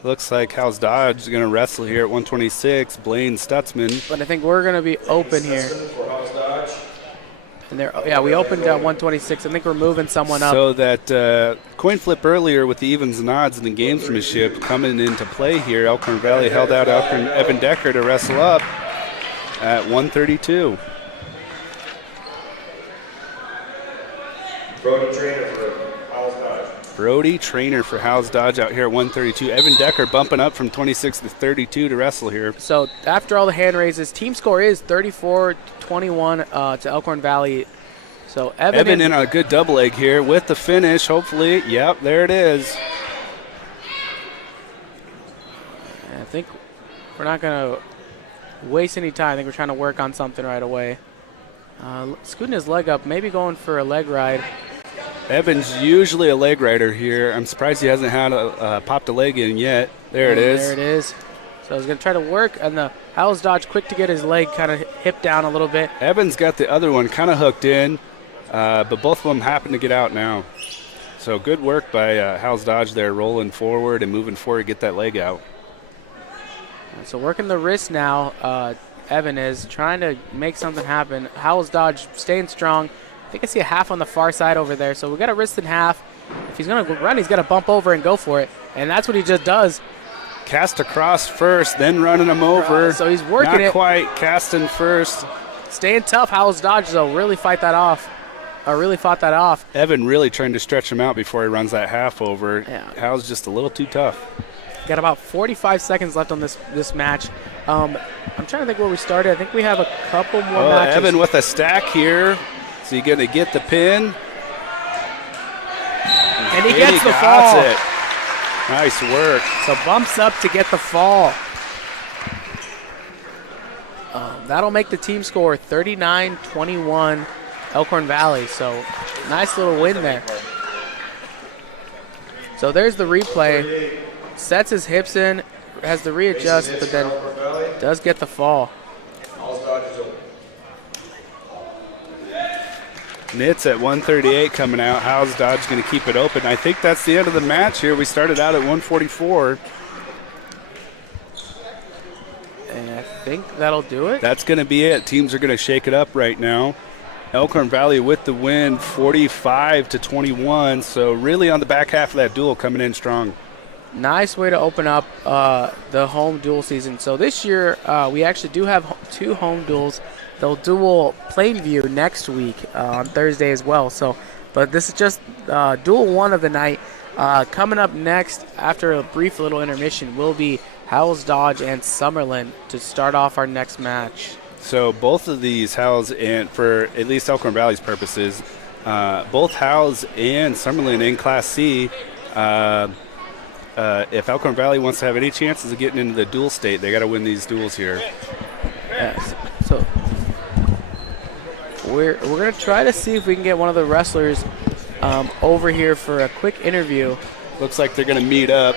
Looks like House Dodge is going to wrestle here at 126. Blaine Stutzman. But I think we're going to be open here. For House Dodge. And yeah, we opened at 126. I think we're moving someone up. So that coin flip earlier with the evens and odds and the gamesmanship coming into play here. Elkhorn Valley held out Evan Decker to wrestle up at 132. Brody Trainer for Howes Dodge out here at 132. Evan Decker bumping up from 26 to 32 to wrestle here. So after all the hand raises, team score is 34-21 to Elkhorn Valley. So Evan in a good double leg here with the finish, hopefully. Yep, there it is. I think we're not going to waste any time. I think we're trying to work on something right away. Scooting his leg up, maybe going for a leg ride. Evan's usually a leg rider here. I'm surprised he hasn't had popped a leg in yet. There it is. There it is. So he's going to try to work, and the Howes Dodge quick to get his leg kind of hip down a little bit. Evan's got the other one kind of hooked in, but both of them happen to get out now. So good work by Howes Dodge there, rolling forward and moving forward, get that leg out. So working the wrist now, Evan is trying to make something happen. Howes Dodge staying strong. I think I see a half on the far side over there. So we got a wrist in half. If he's going to run, he's got to bump over and go for it. And that's what he just does. Cast across first, then running him over. So he's working Not it. quite casting first. Staying tough. Howes Dodge, though, really fought that off. Evan really trying to stretch him out before he runs that half over. Yeah. Howes just a little too tough. Got about 45 seconds left on this match. I'm trying to think where we started. I think we have a couple more matches. Evan with a stack here. So you're going to get the pin. And he gets the fall. It. Nice work. So bumps up to get the fall. That'll make the team score 39-21 Elkhorn Valley. So nice little win there. So there's the replay. Sets his hips in, has to readjust, but then does get the fall. Nits at 138 coming out. Howes Dodge going to keep it open. I think that's the end of the match here. We started out at 144. And I think that'll do it. That's going to be it. Teams are going to shake it up right now. Elkhorn Valley with the win, 45-21. So really on the back half of that duel coming in strong. Nice way to open up the home duel season. So this year we actually do have two home duels. They'll duel Plainview next week on Thursday as well. So, but this is just duel one of the night. Coming up next after a brief little intermission will be Howes Dodge and Summerlin to start off our next match. So both of these Howes, and for at least Elkhorn Valley's purposes, both Howes and Summerlin in Class C. If Elkhorn Valley wants to have any chances of getting into the dual state, they got to win these duels here. Yes. So we're going to try to see if we can get one of the wrestlers over here for a quick interview. Looks like they're going to meet up.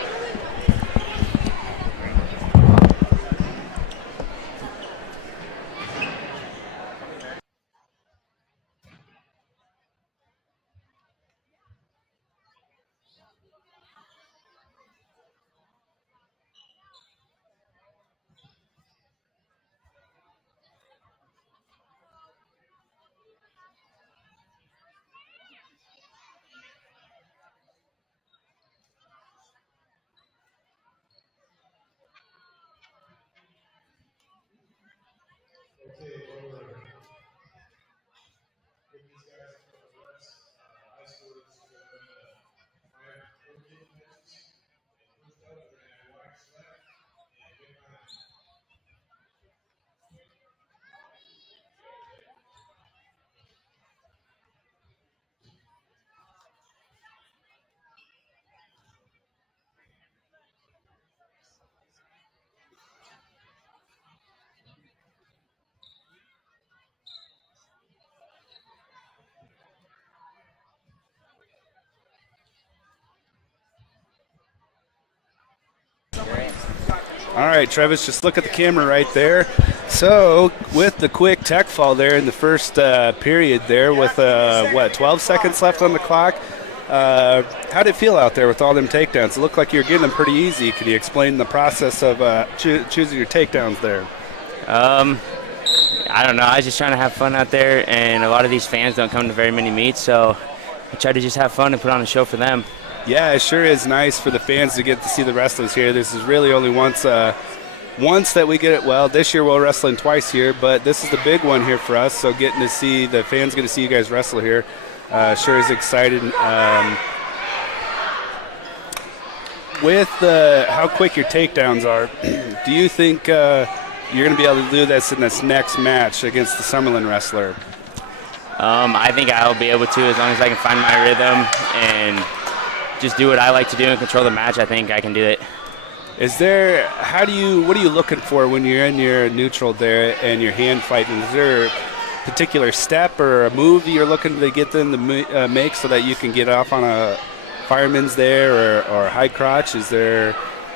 All right, Travis, just look at the camera right there. So with the quick tech fall there in the first period there with, 12 seconds left on the clock, how did it feel out there with all them takedowns? It looked like you were getting them pretty easy. Could you explain the process of choosing your takedowns there? I don't know. I was just trying to have fun out there, and a lot of these fans don't come to very many meets, so I try to just have fun and put on a show for them. Yeah, it sure is nice for the fans to get to see the wrestlers here. This is really only once that we get it. Well, this year we're wrestling twice here, but this is the big one here for us. So getting to see the fans, get to see you guys wrestle here, sure is exciting. With how quick your takedowns are, do you think you're going to be able to do this in this next match against the Summerlin wrestler? I think I'll be able to, as long as I can find my rhythm and just do what I like to do and control the match. I think I can do it. What are you looking for when you're in your neutral there and you're hand fighting? Is there a particular step or a move that you're looking to get them to make so that you can get off on a fireman's there or high crotch?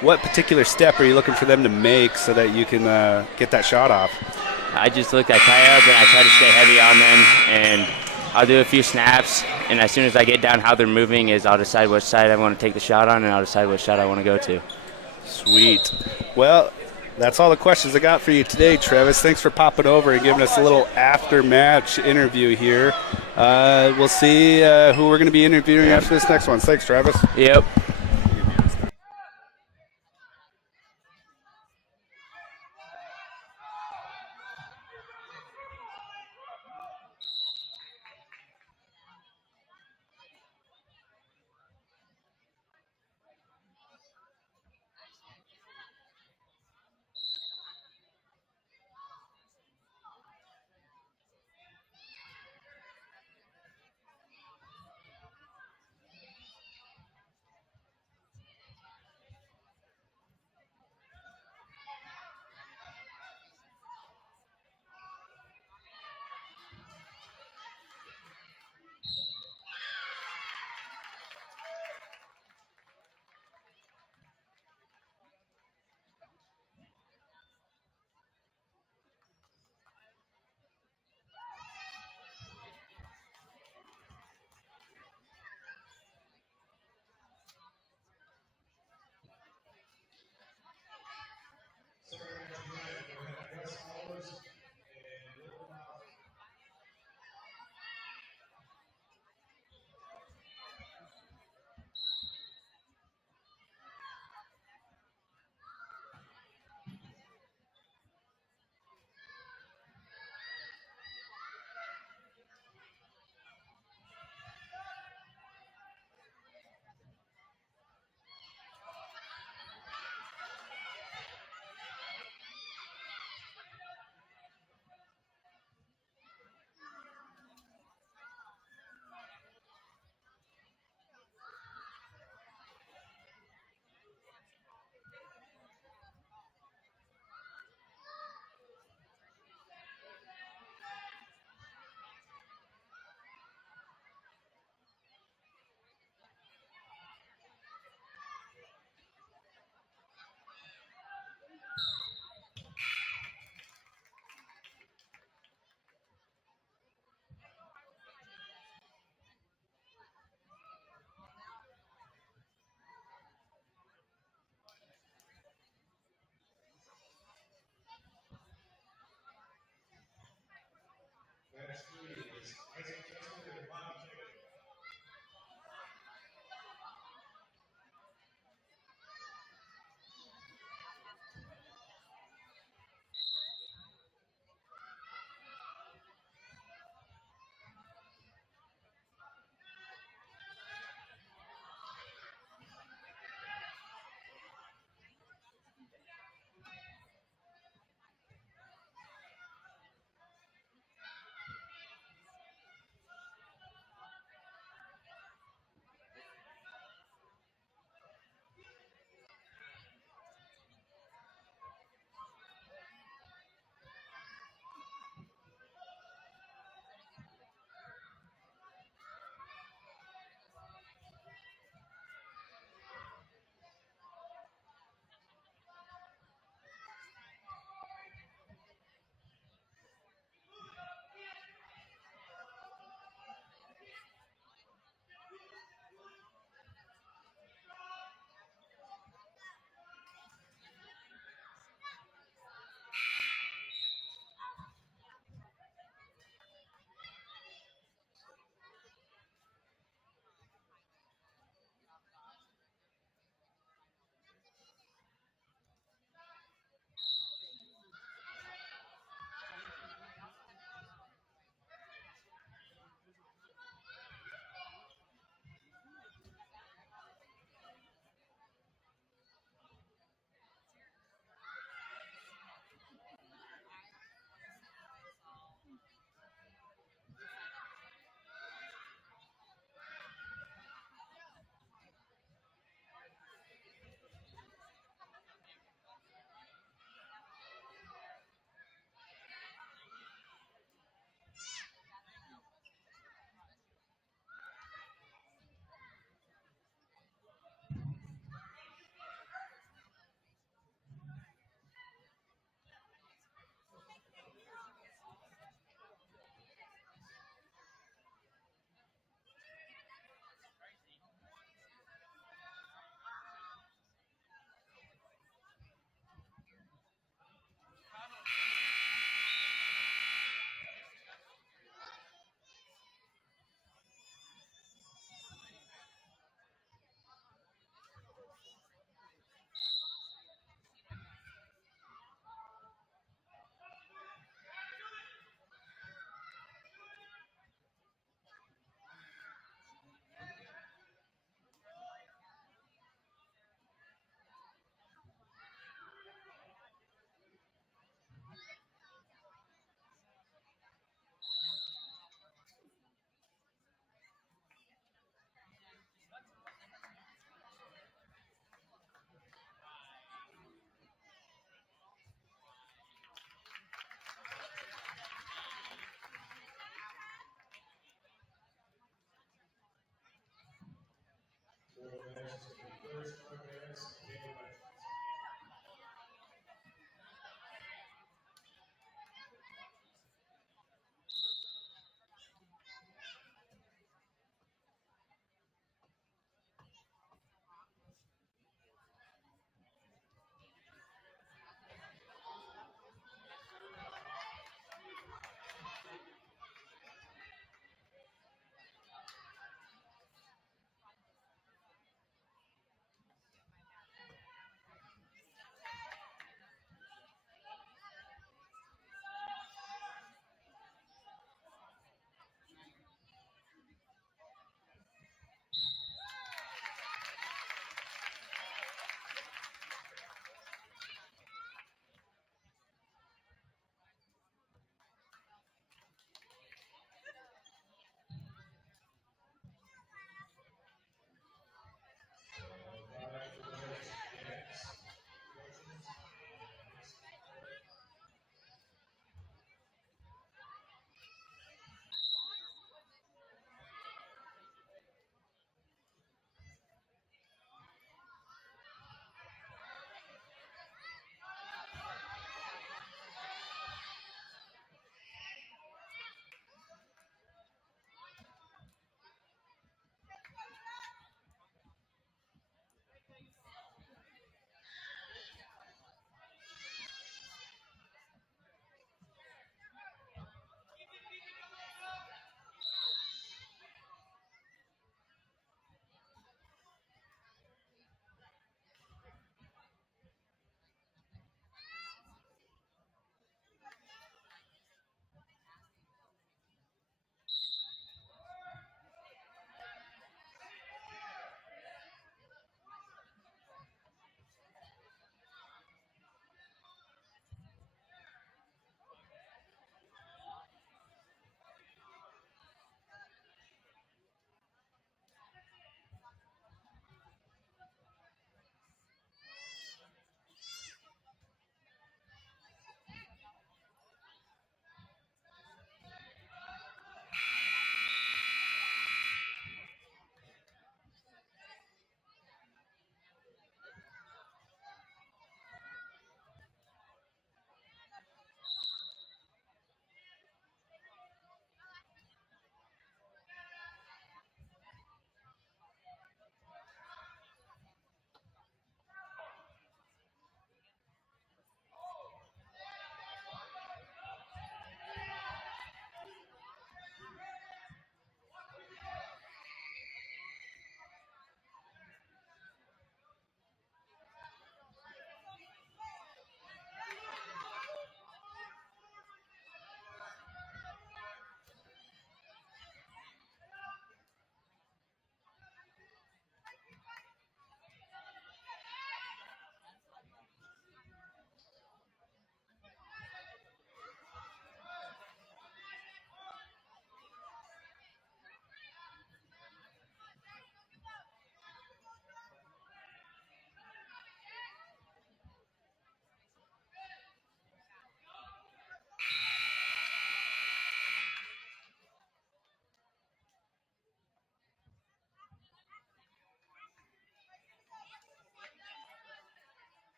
What particular step are you looking for them to make so that you can get that shot off? I just look at tie up and I try to stay heavy on them, and I'll do a few snaps, and as soon as I get down how they're moving I'll decide which side I want to take the shot on, and I'll decide which side I want to go to. Sweet. Well, that's all the questions I got for you today, Travis. Thanks for popping over and giving us a little after-match interview here. We'll see who we're going to be interviewing after this next one. Thanks, Travis. Yep.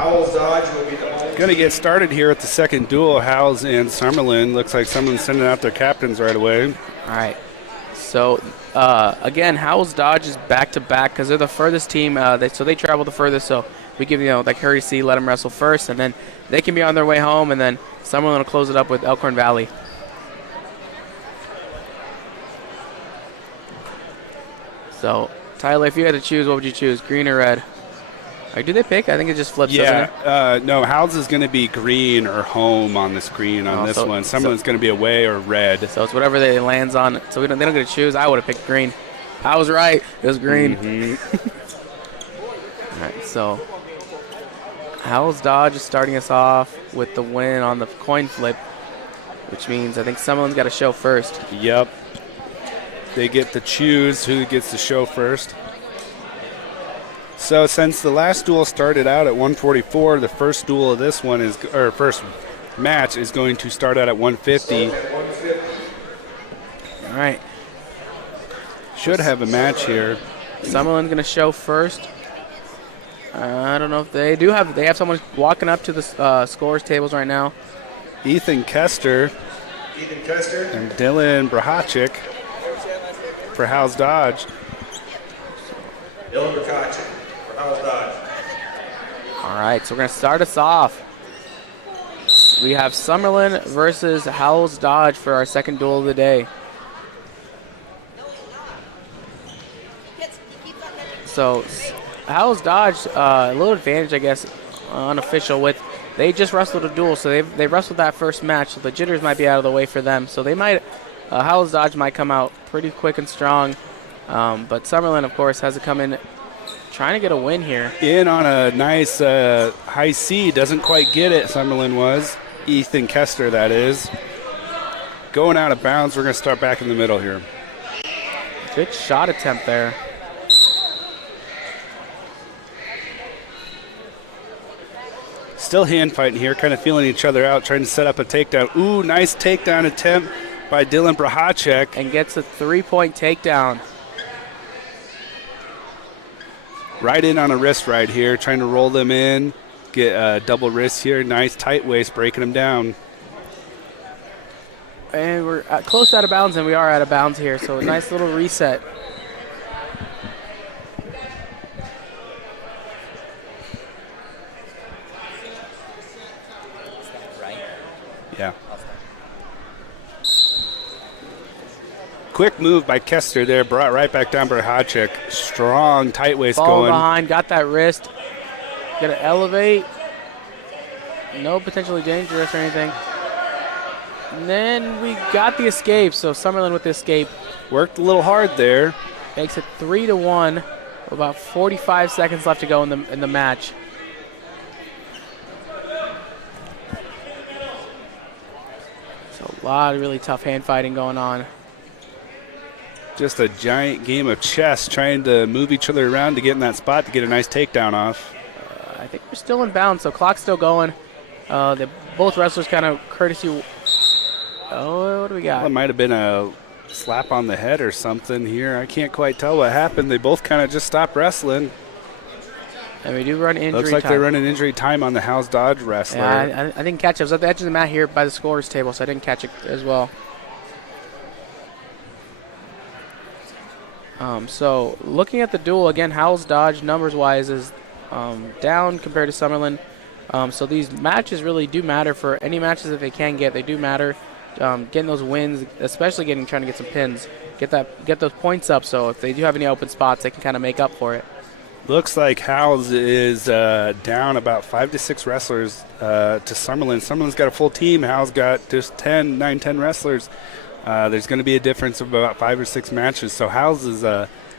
Howells Dodge will be the home Going to team. get started here at the second duel, Howells and Summerlin. Looks like someone's sending out their captains right away. All right. So, again, Howells Dodge is back-to-back because they're the furthest team. So they travel the furthest, so we give, that courtesy, let them wrestle first, and then they can be on their way home, and then Summerlin will close it up with Elkhorn Valley. So, Tyler, if you had to choose, what would you choose, green or red? Or do they pick? I think it just flips, doesn't it? No, Howells is going to be green or home on the screen on this one. Summerlin's going to be away or red. So it's whatever they lands on. So they don't get to choose. I would have picked green. I was right. It was green. All right, so Howells Dodge is starting us off with the win on the coin flip, which means I think Summerlin's got to show first. Yep. They get to choose who gets to show first. So since the last duel started out at 144, the first duel of this one is, or first match is going to start out at 150. All right. Should have a match here. Summerlin's going to show first. I don't know if they do have. They have someone walking up to the scores tables right now. Ethan Kester and Dylan Brahachik for Howells Dodge. Dylan Brahachik for Howells Dodge. All right, so we're going to start us off. We have Summerlin versus Howells Dodge for our second duel of the day. So Howells Dodge, a little advantage, I guess, unofficial with, they just wrestled a duel, so they wrestled that first match, so the jitters might be out of the way for them. So they might, Howells Dodge might come out pretty quick and strong, but Summerlin, of course, has to come in trying to get a win here. In on a nice high C, doesn't quite get it, Summerlin was. Ethan Kester, that is. Going out of bounds, we're going to start back in the middle here. Good shot attempt there. Still hand fighting here, kind of feeling each other out, trying to set up a takedown. Ooh, nice takedown attempt by Dylan Brahachik. And gets a 3-point takedown. Right in on a wrist right here, trying to roll them in. Get a double wrist here. Nice tight waist, breaking them down. And we're close out of bounds, and we are out of bounds here, so a nice little reset. Yeah. Quick move by Kester there, brought right back down Brahachik. Strong tight waist Fall going. behind, got that wrist. Gonna elevate. No potentially dangerous or anything. And then we got the escape, so Summerlin with the escape. Worked a little hard there. Makes it 3-1. With about 45 seconds left to go in the match. So a lot of really tough hand fighting going on. Just a giant game of chess, trying to move each other around to get in that spot to get a nice takedown off. I think we're still in bounds, so clock's still going. Both wrestlers kind of courtesy. Oh, what do we got? Well, it might have been a slap on the head or something here. I can't quite tell what happened. They both kind of just stopped wrestling. And we do run injury Looks like time. they're running injury time on the Howells Dodge wrestler. Yeah, I didn't catch it. I was at the edge of the mat here by the scorers table, so I didn't catch it as well. So looking at the duel, again, Howells Dodge numbers-wise is down compared to Summerlin. So these matches really do matter. For any matches that they can get, they do matter. Getting those wins, especially trying to get some pins, get those points up. So if they do have any open spots, they can kind of make up for it. Looks like Howells is down about 5 to 6 wrestlers to Summerlin. Summerlin's got a full team. Howells got just 10 wrestlers. There's going to be a difference of about 5 or 6 matches. So Howells is,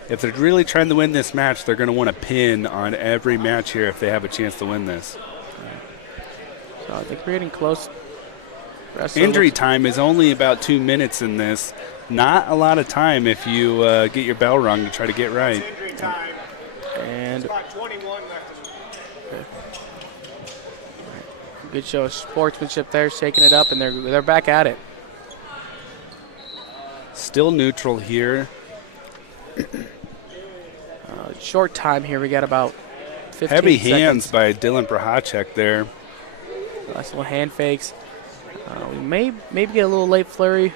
if they're really trying to win this match, they're going to want to pin on every match here if they have a chance to win this. So I think we're getting close. Injury time is only about 2 minutes in this. Not a lot of time if you get your bell rung to try to get right. And good show of sportsmanship there, shaking it up, and they're back at it. Still neutral here. Short time here. We got about 15 Heavy seconds. hands by Dylan Brahacek there. Nice little hand fakes. We may maybe get a little late flurry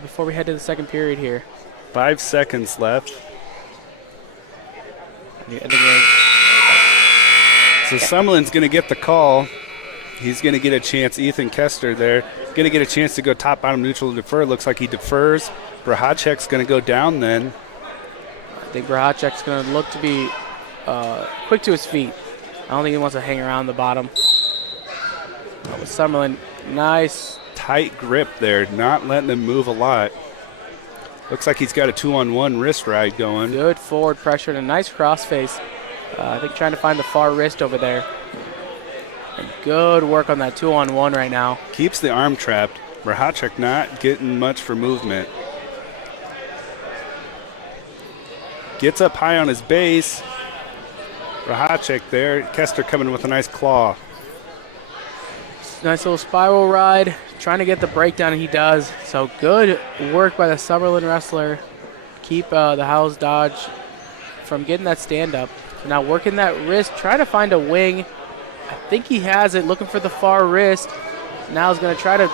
before we head to the second period here. 5 seconds left. So Summerlin's going to get the call. He's going to get a chance. Ethan Kester there. Going to get a chance to go top, bottom, neutral, defer. Looks like he defers. Brahacek's going to go down then. I think Brahacek's going to look to be quick to his feet. I don't think he wants to hang around the bottom. With Summerlin, nice. Tight grip there, not letting him move a lot. Looks like he's got a 2-on-1 wrist ride going. Good forward pressure and a nice crossface. I think trying to find the far wrist over there. And good work on that 2-on-1 right now. Keeps the arm trapped. Brahacek not getting much for movement. Gets up high on his base. Brahacek there. Kester coming with a nice claw. Nice little spiral ride. Trying to get the breakdown, and he does. So good work by the Summerlin wrestler. Keep the Howells Dodge from getting that stand up. So now working that wrist, trying to find a wing. I think he has it, looking for the far wrist. Now he's going to try to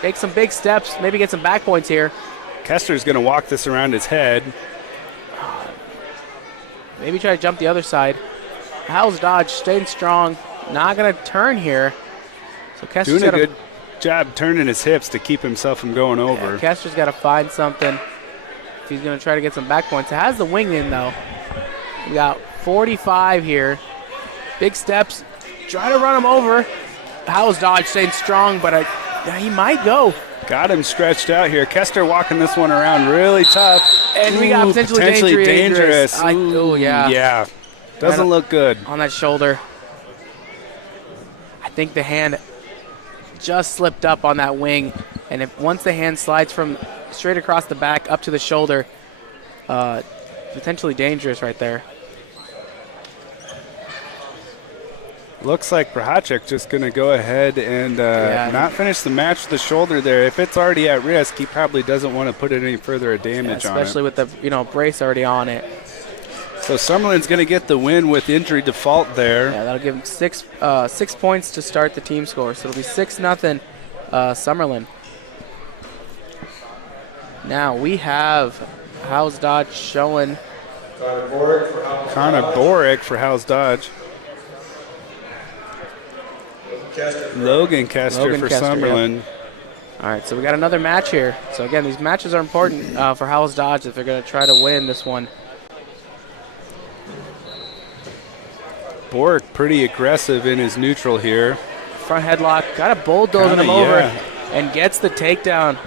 take some big steps, maybe get some back points here. Kester's going to walk this around his head. Maybe try to jump the other side. Howells Dodge staying strong. Not going to turn here. So Kester's doing a good job turning his hips to keep himself from going over. Yeah, Kester's got to find something if he's going to try to get some back points. It has the wing in, though. We got 45 here. Big steps. Try to run him over. Howells Dodge staying strong, but he might go. Got him stretched out here. Kester walking this one around really tough. And we got potentially dangerous. Oh, yeah. Yeah. Doesn't look good. On that shoulder. I think the hand just slipped up on that wing. And if once the hand slides from straight across the back up to the shoulder, potentially dangerous right there. Looks like Brahacek just going to go ahead and not finish the match with the shoulder there. If it's already at risk, he probably doesn't want to put any further damage on it. Especially with the brace already on it. So Summerlin's going to get the win with injury default there. Yeah, that'll give him 6 points to start the team score. So it'll be 6-0 Summerlin. Now we have Howells Dodge showing. Connor Borick for Howells Dodge. Logan Kester for Summerlin. Yep. All right, so we got another match here. So again, these matches are important for Howells Dodge if they're going to try to win this one. Borick pretty aggressive in his neutral here. Front headlock, got a bulldozing him over and gets the takedown.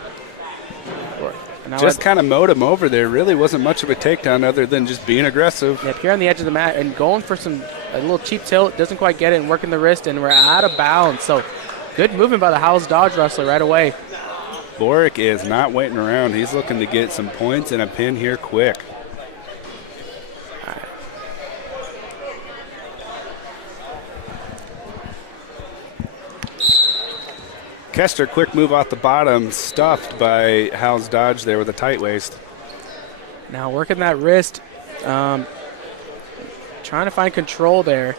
Just kind of mowed him over there. Really wasn't much of a takedown other than just being aggressive. Yep, here on the edge of the mat and going for a little cheap tilt. Doesn't quite get it and working the wrist, and we're out of bounds. So good movement by the Howells Dodge wrestler right away. Borick is not waiting around. He's looking to get some points and a pin here quick. Kester, quick move off the bottom, stuffed by Howells Dodge there with a tight waist. Now working that wrist, trying to find control there.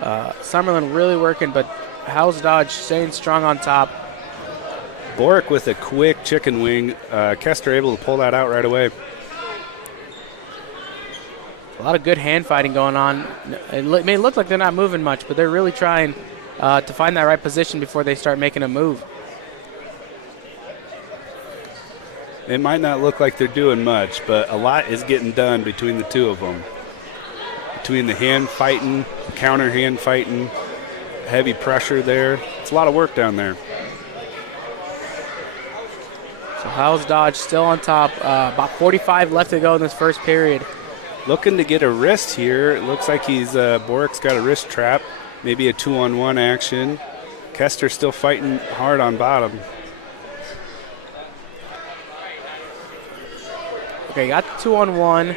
Summerlin really working, but Howells Dodge staying strong on top. Borick with a quick chicken wing. Kester able to pull that out right away. A lot of good hand fighting going on. It may look like they're not moving much, but they're really trying to find that right position before they start making a move. It might not look like they're doing much, but a lot is getting done between the two of them. Between the hand fighting, counter hand fighting, heavy pressure there. It's a lot of work down there. So Howells Dodge still on top. About 45 left to go in this first period. Looking to get a wrist here. It looks like Borick's got a wrist trap. Maybe a 2-on-1 action. Kester still fighting hard on bottom. Okay, got the 2-on-1.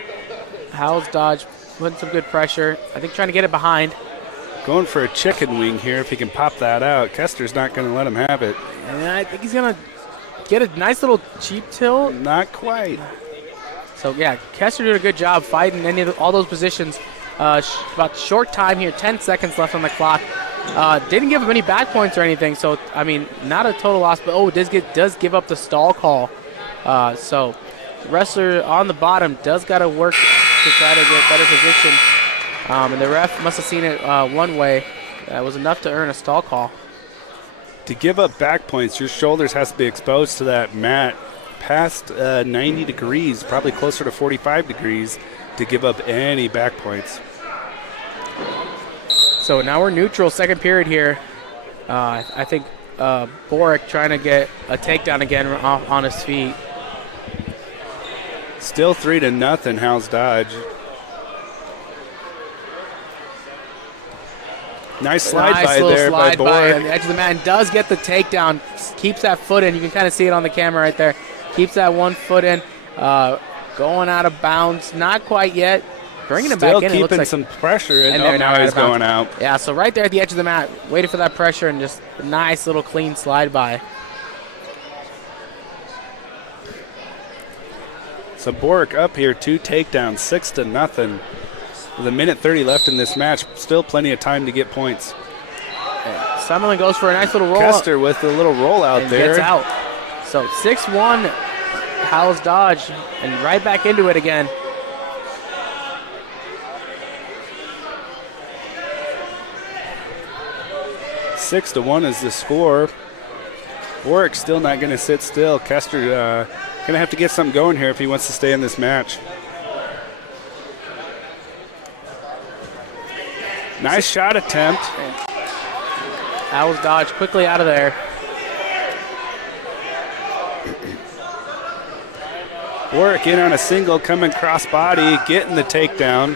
Howells Dodge putting some good pressure. I think trying to get it behind. Going for a chicken wing here if he can pop that out. Kester's not going to let him have it. And I think he's going to get a nice little cheap tilt. Not quite. So, yeah, Kester did a good job fighting all those positions. about short time here, 10 seconds left on the clock. Didn't give him any back points or anything, so, I mean, not a total loss, but, does give up the stall call. So wrestler on the bottom does got to work to try to get better position. And the ref must have seen it one way. That was enough to earn a stall call. To give up back points, your shoulders has to be exposed to that mat past 90 degrees, probably closer to 45 degrees, to give up any back points. So now we're neutral, second period here. I think Boric trying to get a takedown again on his feet. Still 3-0, How's Dodge. Nice slide by there by Boric. On the edge of the mat, and does get the takedown. Keeps that foot in. You can kind of see it on the camera right there. Keeps that one foot in. Going out of bounds. Not quite yet. Bringing it back in. Still keeping some pressure in. And now he's going out. Yeah, so right there at the edge of the mat, waiting for that pressure, and just a nice little clean slide by. So Boric up here, 2 takedowns, 6-0. With a minute 30 left in this match, still plenty of time to get points. Summerlin goes for a nice little roll. Kester with a little roll out and there. Gets out. So 6-1, Howell's Dodge, and right back into it again. Six to 1 is the score. Boric's still not going to sit still. Kester going to have to get something going here if he wants to stay in this match. Nice shot attempt. Howell's Dodge quickly out of there. Boric in on a single, coming cross body, getting the takedown.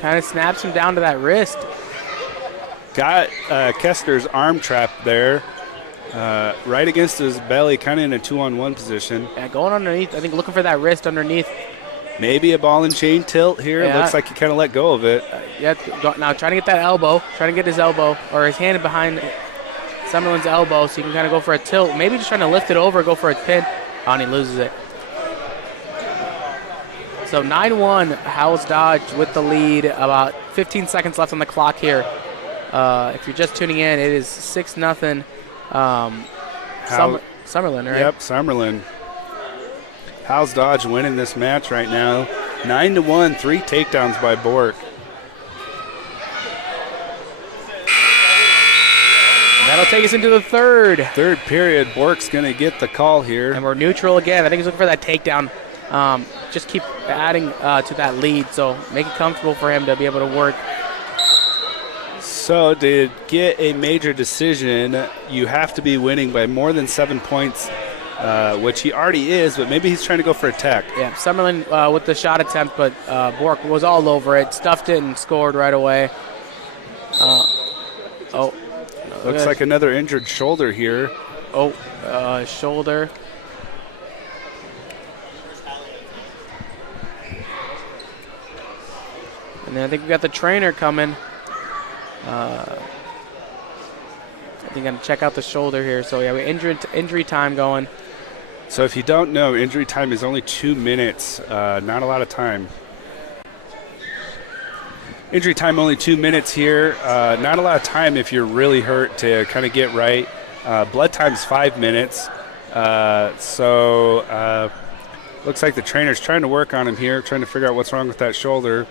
Kind of snaps him down to that wrist. Got Kester's arm trap there, right against his belly, kind of in a 2-on-1 position. Yeah, going underneath, I think looking for that wrist underneath. Maybe a ball and chain tilt here. Yeah. Looks like he kind of let go of it. Yeah, now trying to get that elbow, trying to get his elbow, or his hand behind Summerlin's elbow so he can kind of go for a tilt. Maybe just trying to lift it over, go for a pin. Oh, and he loses it. So 9-1, Howell's Dodge with the lead. About 15 seconds left on the clock here. If you're just tuning in, it is 6-0. Summerlin, right? Yep, Summerlin. How's Dodge winning this match right now? 9-1, 3 takedowns by Boric. That'll take us into the third. Third period, Boric's going to get the call here. And we're neutral again. I think he's looking for that takedown. Just keep adding to that lead, so make it comfortable for him to be able to work. So to get a major decision, you have to be winning by more than 7 points, which he already is, but maybe he's trying to go for a tech. Yeah, Summerlin with the shot attempt, but Boric was all over it, stuffed it, and scored right away. Looks like another injured shoulder here. Shoulder. And then I think we got the trainer coming. I think I'm going to check out the shoulder here. So, yeah, we injury time going. So if you don't know, injury time is only 2 minutes, not a lot of time. Injury time only 2 minutes here. Not a lot of time if you're really hurt to kind of get right. Blood time's 5 minutes. Looks like the trainer's trying to work on him here, trying to figure out what's wrong with that shoulder.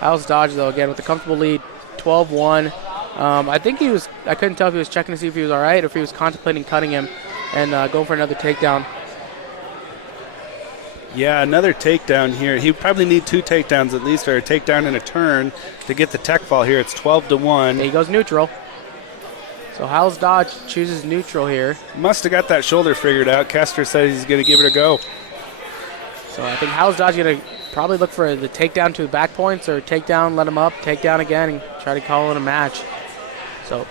Howell's Dodge, though, again, with a comfortable lead, 12-1. I think I couldn't tell if he was checking to see if he was all right or if he was contemplating cutting him and going for another takedown. Yeah, another takedown here. He would probably need 2 takedowns at least, or a takedown and a turn to get the tech fall here. It's 12-1. He goes neutral. So Howell's Dodge chooses neutral here. Must have got that shoulder figured out. Kester said he's going to give it a go. So I think Howell's Dodge going to probably look for the takedown to the back points or takedown, let him up, takedown again, and try to call it a match. So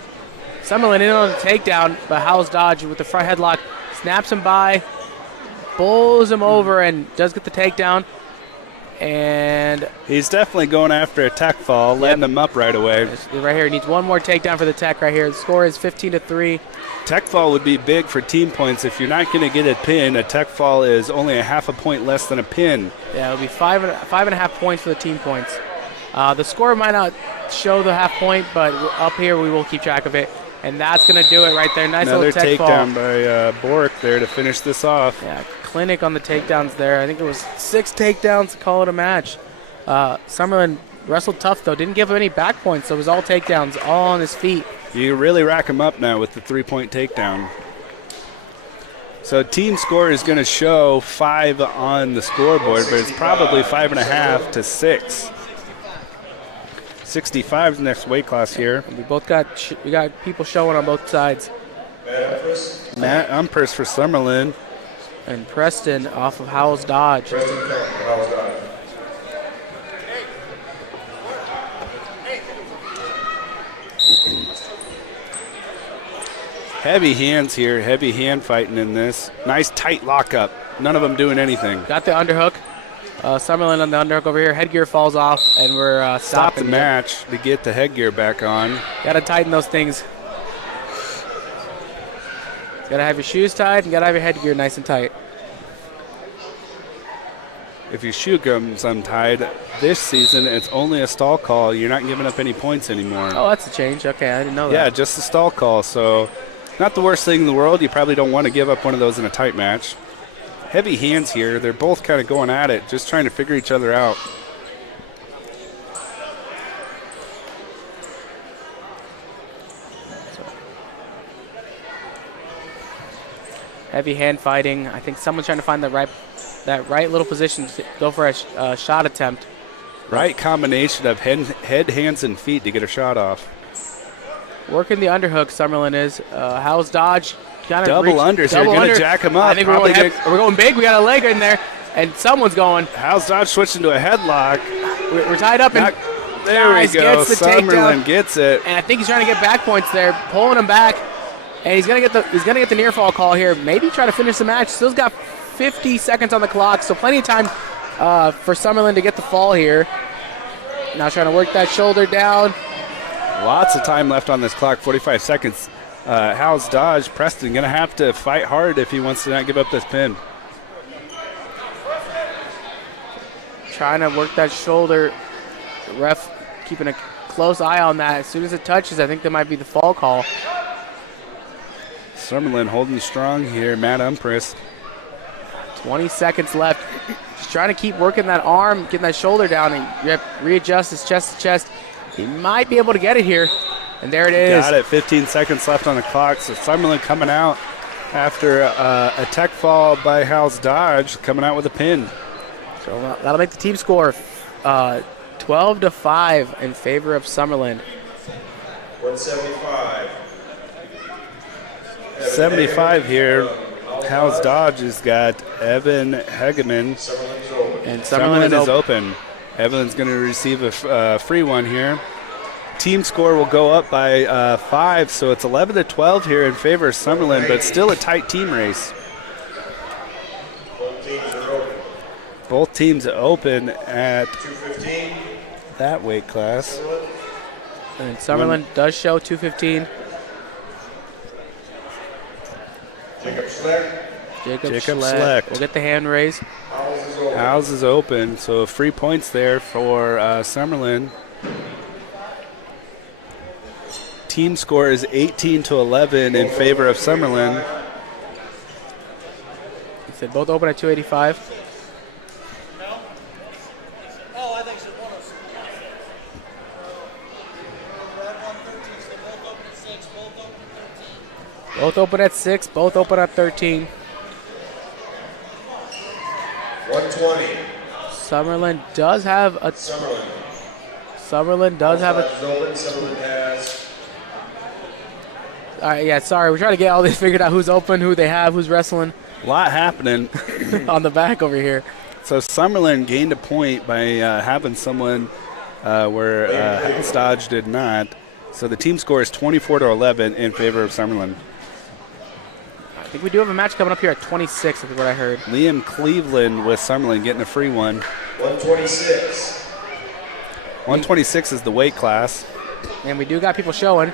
Summerlin in on the takedown, but Howell's Dodge with the front headlock snaps him by, pulls him over, and does get the takedown. And he's definitely going after a tech fall, letting him up right away. Right here, he needs one more takedown for the tech right here. The score is 15-3. Tech fall would be big for team points. If you're not going to get a pin, a tech fall is only a half a point less than a pin. Yeah, it'll be five and a half points for the team points. The score might not show the half point, but up here we will keep track of it. And that's going to do it right there. Nice Another little tech fall. takedown by Bork there to finish this off. Yeah, clinic on the takedowns there. I think it was 6 takedowns to call it a match. Summerlin wrestled tough, though. Didn't give him any back points, so it was all takedowns, all on his feet. You really rack him up now with the 3-point takedown. So team score is going to show 5 on the scoreboard, but it's probably 5.5 to 6. 65 is the next weight class here. We both got we got people showing on both sides. Matt Umpers for Summerlin. And Preston off of Howells Dodge. Heavy hands here, heavy hand fighting in this. Nice tight lockup. None of them doing anything. Got the underhook. Summerlin on the underhook over here. Headgear falls off, and we're Stop stopping the match to get the headgear back on. Got to tighten those things. Got to have your shoes tied and got to have your headgear nice and tight. If your shoe comes untied, this season it's only a stall call. You're not giving up any points anymore. Oh, that's a change. Okay, I didn't know that. Yeah, just a stall call. So not the worst thing in the world. You probably don't want to give up one of those in a tight match. Heavy hands here. They're both kind of going at it, just trying to figure each other out. Heavy hand fighting. I think someone's trying to find that right little position to go for a shot attempt. Right combination of head, hands, and feet to get a shot off. Working the underhook, Summerlin is. Howells Dodge. Double unders here, going to jack him up. I think we're going big. We got a leg in there, and someone's going. Howells Dodge switching to a headlock. We're tied up. And there we go. Summerlin gets it. And I think he's trying to get back points there, pulling him back. And he's gonna get the near fall call here. Maybe try to finish the match. Still's got 50 seconds on the clock, so plenty of time for Summerlin to get the fall here. Now trying to work that shoulder down. Lots of time left on this clock, 45 seconds. Howells Dodge, Preston, going to have to fight hard if he wants to not give up this pin. Trying to work that shoulder. The ref keeping a close eye on that. As soon as it touches, I think there might be the fall call. Summerlin holding strong here, Matt Umpress. 20 seconds left. Just trying to keep working that arm, getting that shoulder down, and readjust his chest to chest. He might be able to get it here. And there it is. Got it. 15 seconds left on the clock. So Summerlin coming out after a tech fall by Howells Dodge, coming out with a pin. So that'll make the team score 12-5 in favor of Summerlin. 175. 75 here. Howells Dodge has got Evan Hegeman. And Summerlin is open. Evelyn's going to receive a free one here. Team score will go up by 5, so it's 11-12 here in favor of Summerlin, but still a tight team race. Both teams are open at 215. that weight class. And Summerlin does show 215. Jacob Schleck. Jacob Schleck. Schleck. We'll get the hand raise. Howells is open, so 3 points there for Summerlin. Team score is 18-11 in favor of Summerlin. He said both open at 285. Both open at 6, both open at 13. 120. Summerlin does have a. Summerlin does have a. Summerlin has. All right, yeah, sorry. We're trying to get all this figured out. Who's open, who they have, who's wrestling. A lot happening. On the back over here. So Summerlin gained a point by having someone where Howells Dodge did not. So the team score is 24-11 in favor of Summerlin. think we do have a match coming up here at 26, I think what I heard. Liam Cleveland with Summerlin getting a free one. 126. 126 is the weight class. And we do got people showing.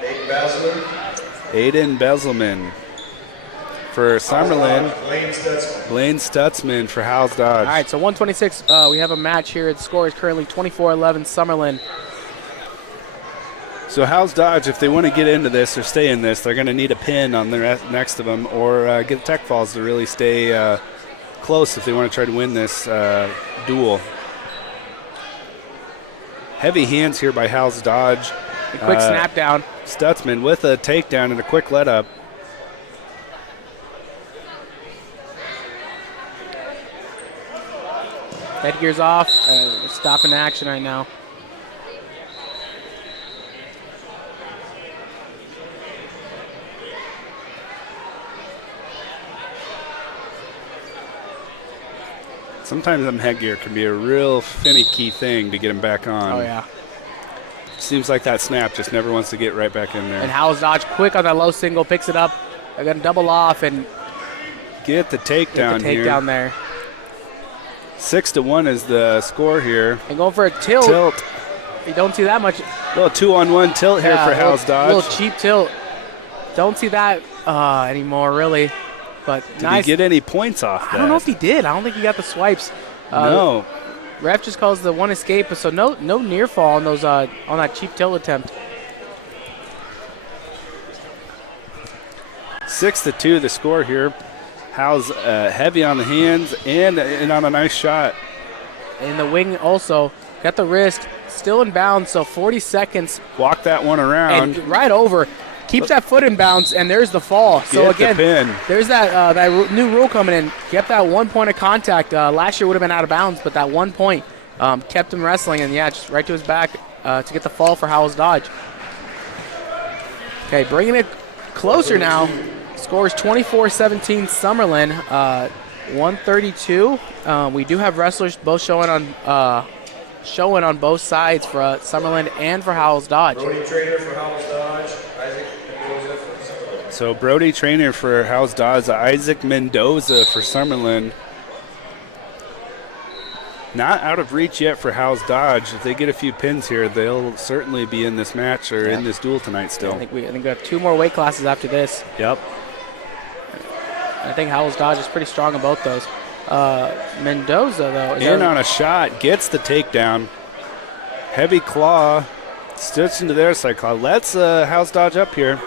Aiden Basilman. Aiden Bezelman for Summerlin. Blaine Stutzman. Blaine Stutzman for Howes Dodge. All right, so 126, we have a match here. The score is currently 24-11 Summerlin. So Howes Dodge, if they want to get into this or stay in this, they're going to need a pin on the next of them or get tech falls to really stay close if they want to try to win this duel. Heavy hands here by Howes Dodge. A quick snap down. Stutzman with a takedown and a quick let up. Headgear's off. Stopping action right now. Sometimes them headgear can be a real finicky thing to get them back on. Oh, yeah. Seems like that snap just never wants to get right back in there. And Howes Dodge quick on that low single, picks it up. They're going to double off and get the takedown here. Takedown there. 6-1 is the score here. And going for a tilt. You don't see that much. Little 2-on-1 tilt here for Howes Dodge. A little cheap tilt. Don't see that anymore, really. But did he get any points off that? I don't know if he did. I don't think he got the swipes. No. Ref just calls the one escape, so no near fall on those on that cheap tilt attempt. 6-2 the score here. Howes heavy on the hands and on a nice shot. And the wing also got the wrist, still in bounds, so 40 seconds. Walk that one around. And right over. Keeps that foot in bounds, and there's the fall. So again, there's that new rule coming in. Kept that 1 point of contact. Last year would have been out of bounds, but that 1 point kept him wrestling, and yeah, just right to his back to get the fall for Howes Dodge. Okay, bringing it closer now. Score is 24-17 Summerlin, 132. We do have wrestlers both showing on both sides for Summerlin and for Howes Dodge. Brody Trainer for Howes Dodge. Isaac Mendoza for Summerlin. So Brody Trainer for Howes Dodge, Isaac Mendoza for Summerlin. Not out of reach yet for Howes Dodge. If they get a few pins here, they'll certainly be in this match or in this duel tonight still. I think we have 2 more weight classes after this. Yep. I think Howes Dodge is pretty strong in both those. Mendoza, though. In on a shot, gets the takedown. Heavy claw, stitched into their side claw. Let's Howes Dodge up here.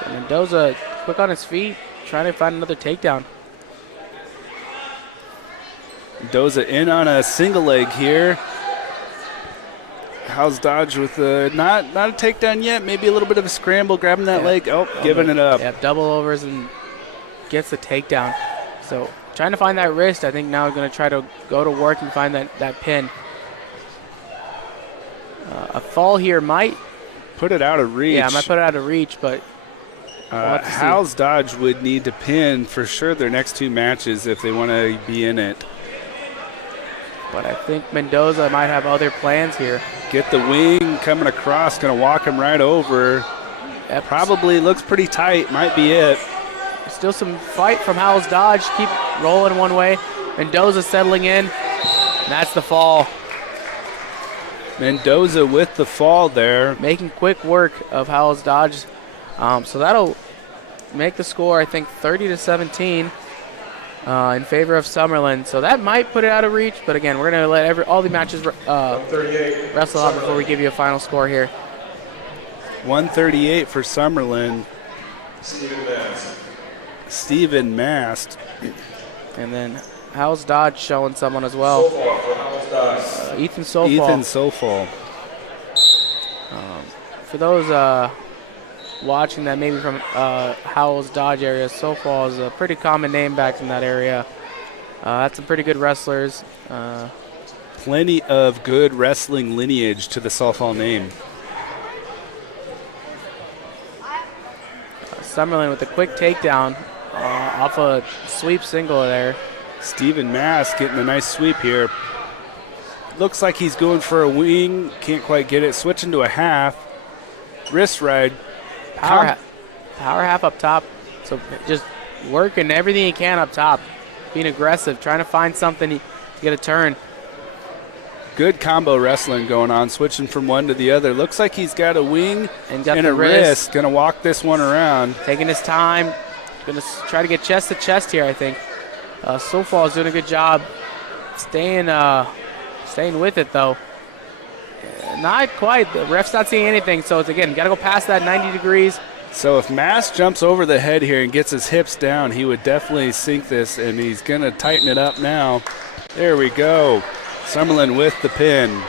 So Mendoza quick on his feet, trying to find another takedown. Mendoza in on a single leg here. Howes Dodge with not a takedown yet, maybe a little bit of a scramble, grabbing that leg. Oh, giving it up. Yeah, double overs and gets the takedown. So trying to find that wrist. I think now we're going to try to go to work and find that pin. A fall here might put it out of reach. Yeah, might put it out of reach, but Howes Dodge would need to pin for sure their next 2 matches if they want to be in it. But I think Mendoza might have other plans here. Get the wing coming across, going to walk him right over. That probably looks pretty tight, might be it. Still some fight from Howes Dodge. Keep rolling one way. Mendoza settling in. And that's the fall. Mendoza with the fall there. Making quick work of Howes Dodge. So that'll make the score, I think, 30-17 in favor of Summerlin. So that might put it out of reach. But again, we're going to let all the matches wrestle out before we give you a final score here. 138 for Summerlin. Steven Mast. And then Howes Dodge showing someone as well. Ethan Sofall. Ethan Sofall. For those watching that maybe from Howes Dodge area, Sofall is a pretty common name back in that area. Had some pretty good wrestlers. Plenty of good wrestling lineage to the Sofall name. Summerlin with a quick takedown off a sweep single there. Steven Mast getting a nice sweep here. Looks like he's going for a wing. Can't quite get it. Switching to a half. Wrist ride. Power half up top. So just working everything he can up top. Being aggressive, trying to find something to get a turn. Good combo wrestling going on, switching from one to the other. Looks like he's got a wing And and a wrist. Going to walk this one around. Taking his time. Going to try to get chest to chest here, I think. Sofal is doing a good job staying with it, though. Not quite. The ref's not seeing anything, so it's, again, got to go past that 90 degrees. So if Mass jumps over the head here and gets his hips down, he would definitely sink this, and he's going to tighten it up now. There we go. Summerlin with the pin.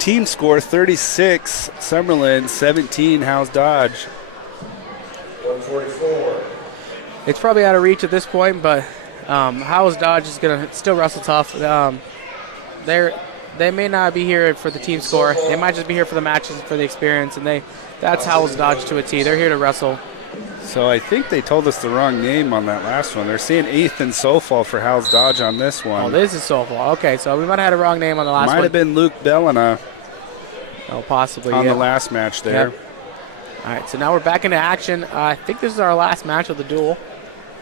Team score 36, Summerlin 17, Howes Dodge. 144. It's probably out of reach at this point, but Howes Dodge is going to still wrestle tough. They may not be here for the team score. They might just be here for the matches, for the experience, and that's Howes Dodge to a T. They're here to wrestle. So I think they told us the wrong name on that last one. They're saying Ethan Sofal for Howes Dodge on this one. Oh, this is Sofal. Okay, so we might have had a wrong name on the last one. Might have been Luke Bellina. Oh, possibly, on yeah. the last match there. Yep. All right, so now we're back into action. I think this is our last match of the duel.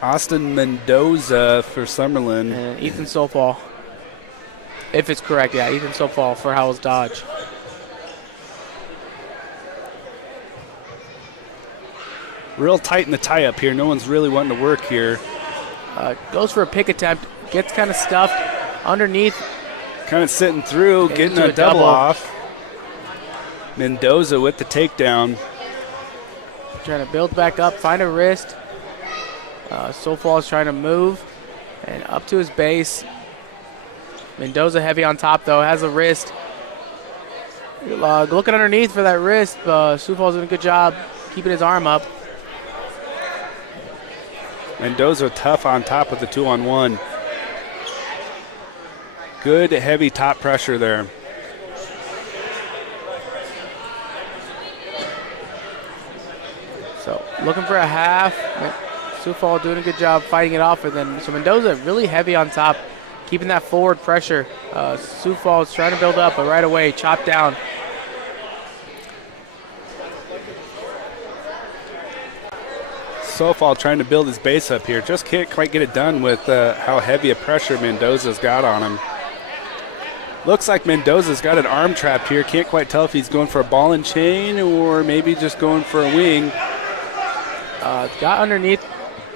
Austin Mendoza for Summerlin. And Ethan Sofal. If it's correct, yeah, Ethan Sofal for Howes Dodge. Real tight in the tie-up here. No one's really wanting to work here. Goes for a pick attempt. Gets kind of stuffed underneath. Kind of sitting through, getting a double off. Mendoza with the takedown. Trying to build back up, find a wrist. Sofal is trying to move. And up to his base. Mendoza heavy on top, though. Has a wrist. Looking underneath for that wrist. Sofal's doing a good job keeping his arm up. Mendoza tough on top of the 2-on-1. Good heavy top pressure there. So looking for a half. Sofal doing a good job fighting it off. And then so Mendoza really heavy on top, keeping that forward pressure. Sofal is trying to build up, but right away chopped down. Sofal trying to build his base up here. Just can't quite get it done with how heavy a pressure Mendoza's got on him. Looks like Mendoza's got an arm trapped here. Can't quite tell if he's going for a ball and chain or maybe just going for a wing. Got underneath,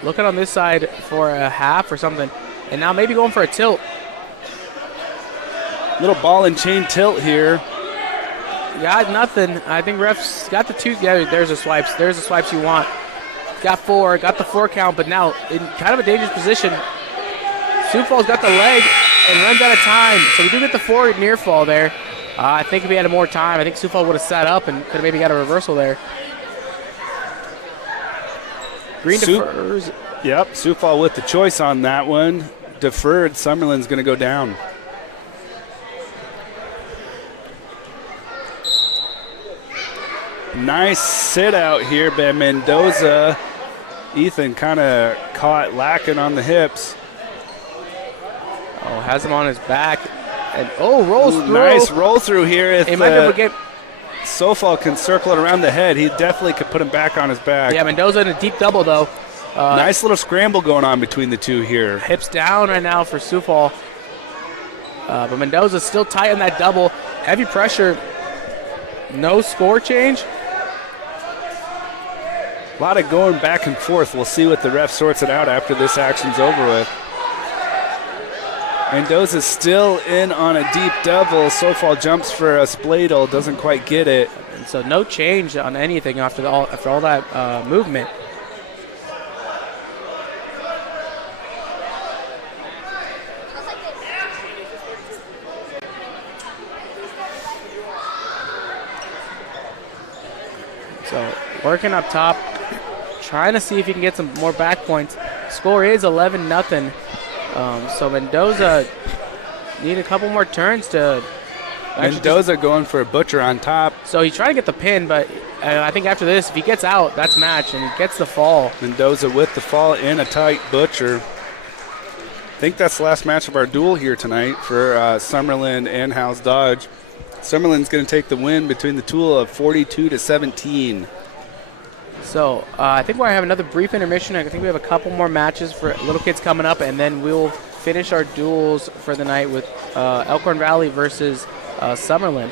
looking on this side for a half or something. And now maybe going for a tilt. Little ball and chain tilt here. Got nothing. I think refs got the two. Yeah, there's the swipes. There's the swipes you want. Got four, got the 4 count, but now in kind of a dangerous position. Sofal's got the leg and runs out of time. So we do get the 4 near fall there. I think if he had more time, I think Sofal would have sat up and could have maybe got a reversal there. Green defers. Yep, Sofal with the choice on that one. Deferred, Summerlin's going to go down. Nice sit out here by Mendoza. Ethan kind of caught lacking on the hips. Oh, has him on his back. And rolls through. Nice roll through here. If he might be able to get. Sofal can circle it around the head, he definitely could put him back on his back. Yeah, Mendoza in a deep double, though. Nice little scramble going on between the two here. Hips down right now for Sofal. But Mendoza's still tight on that double. Heavy pressure. No score change. A lot of going back and forth. We'll see what the ref sorts it out after this action's over with. Mendoza's still in on a deep double. Sofal jumps for a spladle, doesn't quite get it. And so no change on anything after all that movement. So working up top, trying to see if he can get some more back points. Score is 11-0. So Mendoza need a couple more turns to. Mendoza going for a butcher on top. So he's trying to get the pin, but I think after this, if he gets out, that's match, and he gets the fall. Mendoza with the fall in a tight butcher. I think that's the last match of our duel here tonight for Summerlin and Howes Dodge. Summerlin's going to take the win between the Tool of 42-17. So I think we're going to have another brief intermission. I think we have a couple more matches for little kids coming up, and then we'll finish our duels for the night with Elkhorn Valley versus Summerlin.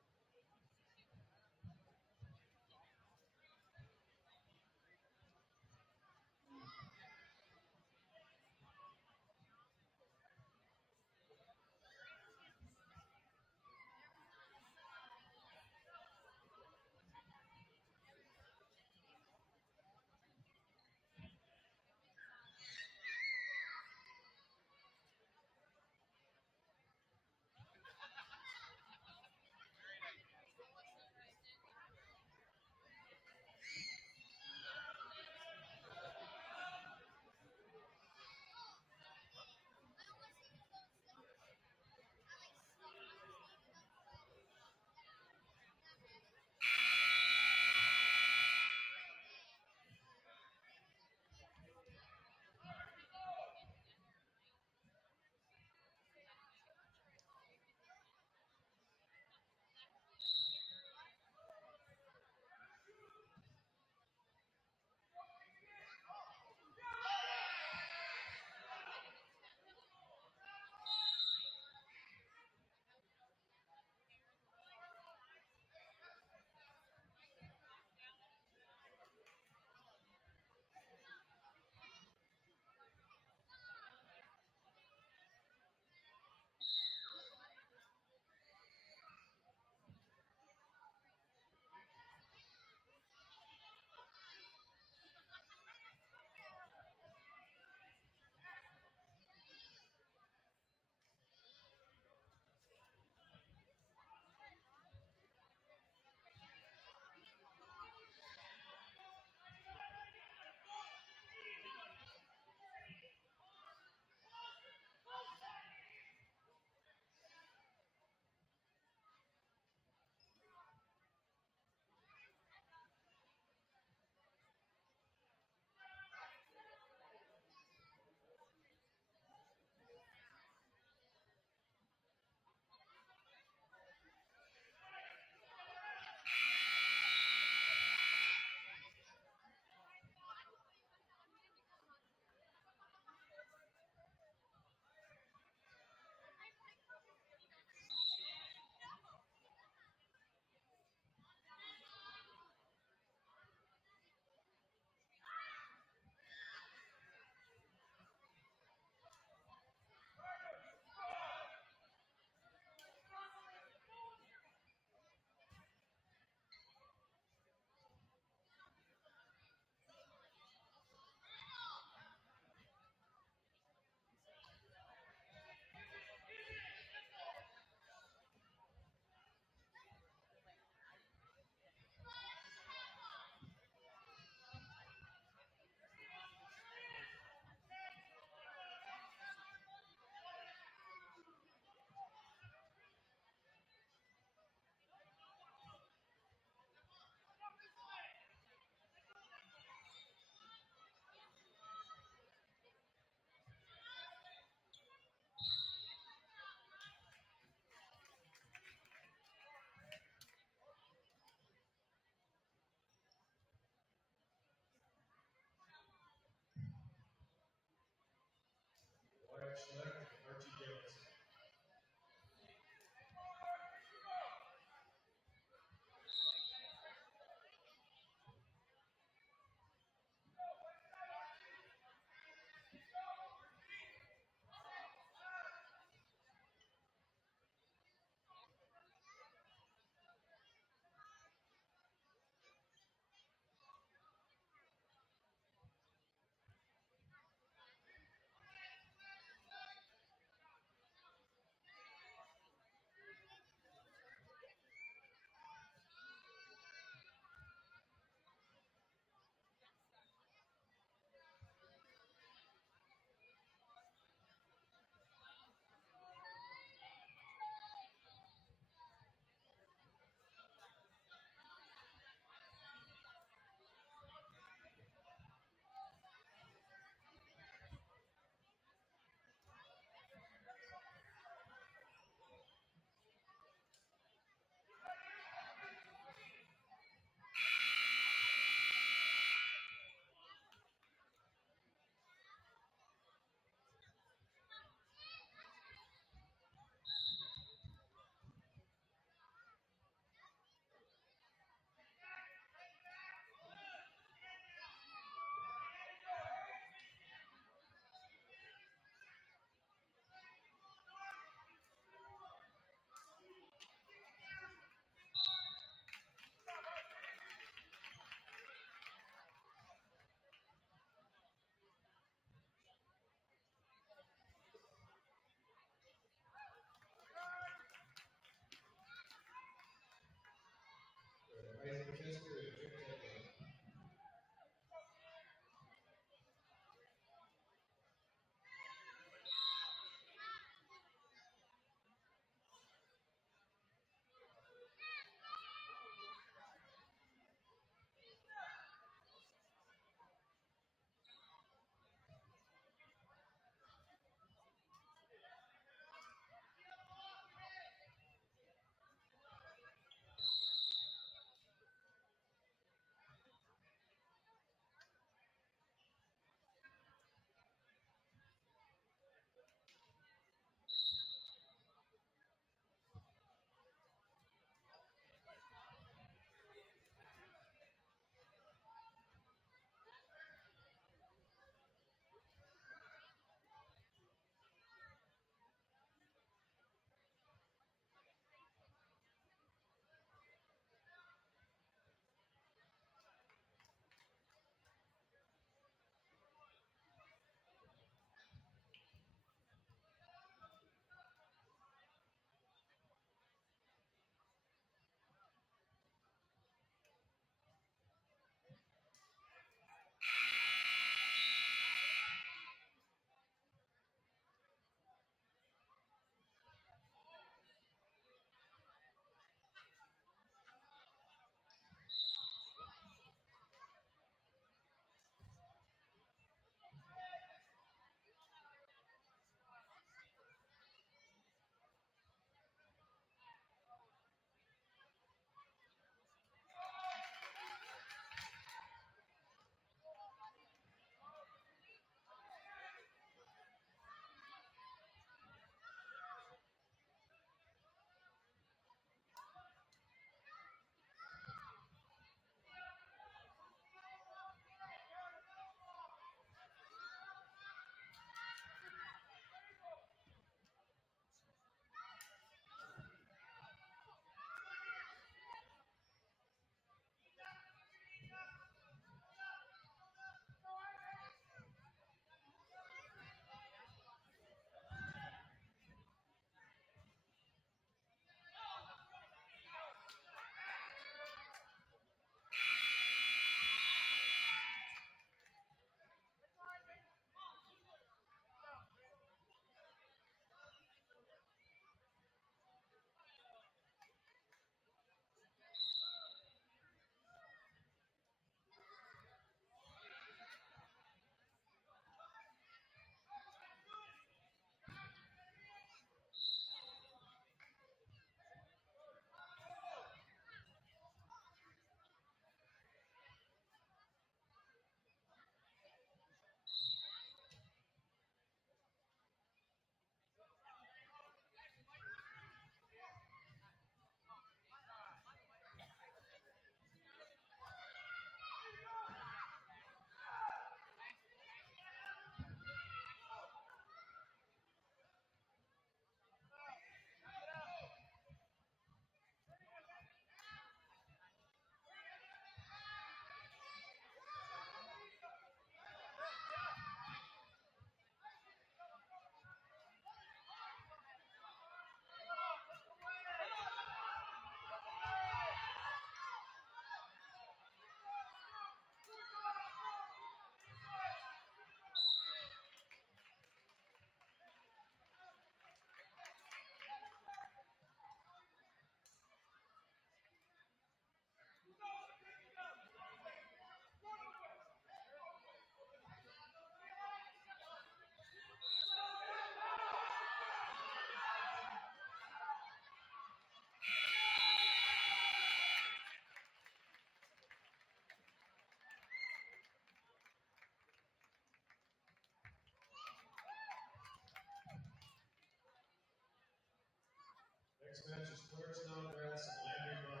Next match is Clarence Snodgrass and Landry Buck.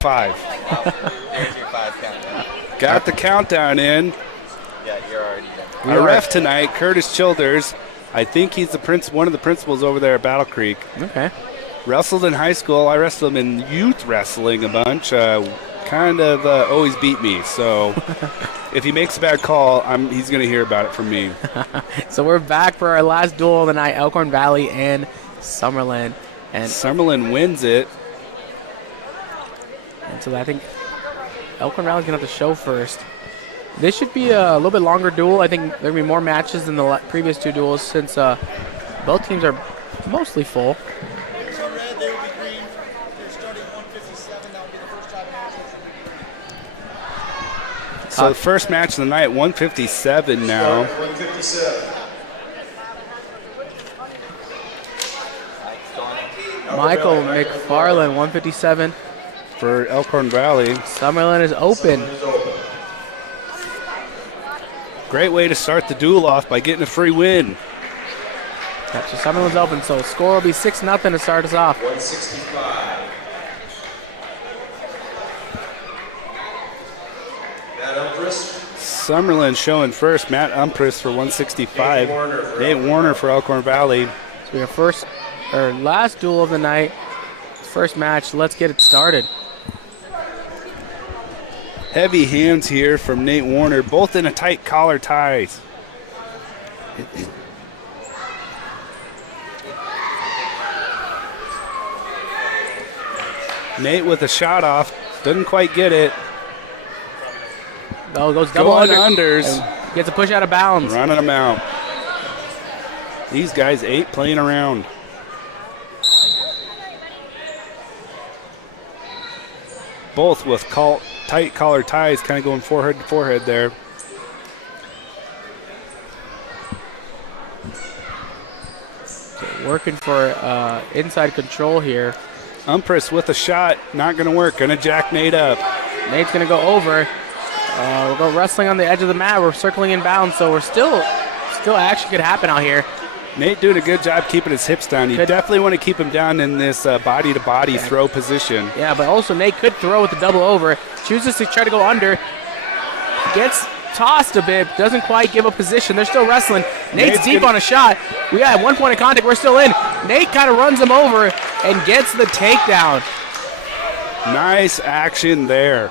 Five. There's your 5 countdown. Got the countdown in. Yeah, you're already there. Our ref tonight, Curtis Childers. I think he's one of the principals over there at Battle Creek. Okay. Wrestled in high school. I wrestled him in youth wrestling a bunch. Always beat me. So if he makes a bad call, he's going to hear about it from me. So we're back for our last duel of the night, Elkhorn Valley and Summerlin. And Summerlin wins it. And so I think Elkhorn Valley's going to have to show first. This should be a little bit longer duel. I think there will be more matches than the previous two duels since both teams are mostly full. So red, they will be green. They're starting 157. That will be the first time match. So the first match of the night, 157 now. 157. Michael McFarland, 157. For Elkhorn Valley. Summerlin is open. Great way to start the duel off by getting a free win. Yeah, so Summerlin's open, so score will be 6-0 to start us off. 165. Matt Umpress. Summerlin showing first. Matt Umpress for 165. Nate Warner for Elkhorn Valley. So our last duel of the night. First match, let's get it started. Heavy hands here from Nate Warner, both in a tight collar ties. Nate with a shot off, doesn't quite get it. Oh, goes double Going unders. unders. Gets a push out of bounds. Running them out. These guys ain't playing around. Both with tight collar ties, kind of going forehead to forehead there. So working for inside control here. Umpress with a shot, not going to work. Going to jack Nate up. Nate's going to go over. We'll go wrestling on the edge of the mat. We're circling in bounds, so we're still action could happen out here. Nate doing a good job keeping his hips down. You definitely want to keep him down in this body-to-body throw position. Yeah, but also Nate could throw with the double over. Chooses to try to go under. Gets tossed a bit. Doesn't quite give a position. They're still wrestling. Nate's deep on a shot. We got 1 point of contact. We're still in. Nate kind of runs him over and gets the takedown. Nice action there.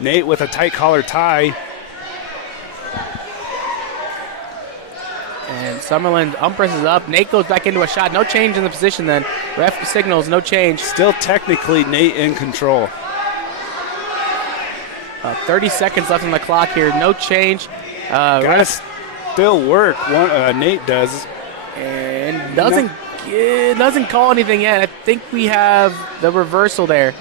Nate with a tight collar tie. And Summerlin presses up. Nate goes back into a shot. No change in the position then. Ref signals no change. Still technically Nate in control. 30 seconds left on the clock here. No change. Gotta still work. Nate does. And doesn't call anything yet. I think we have the reversal there.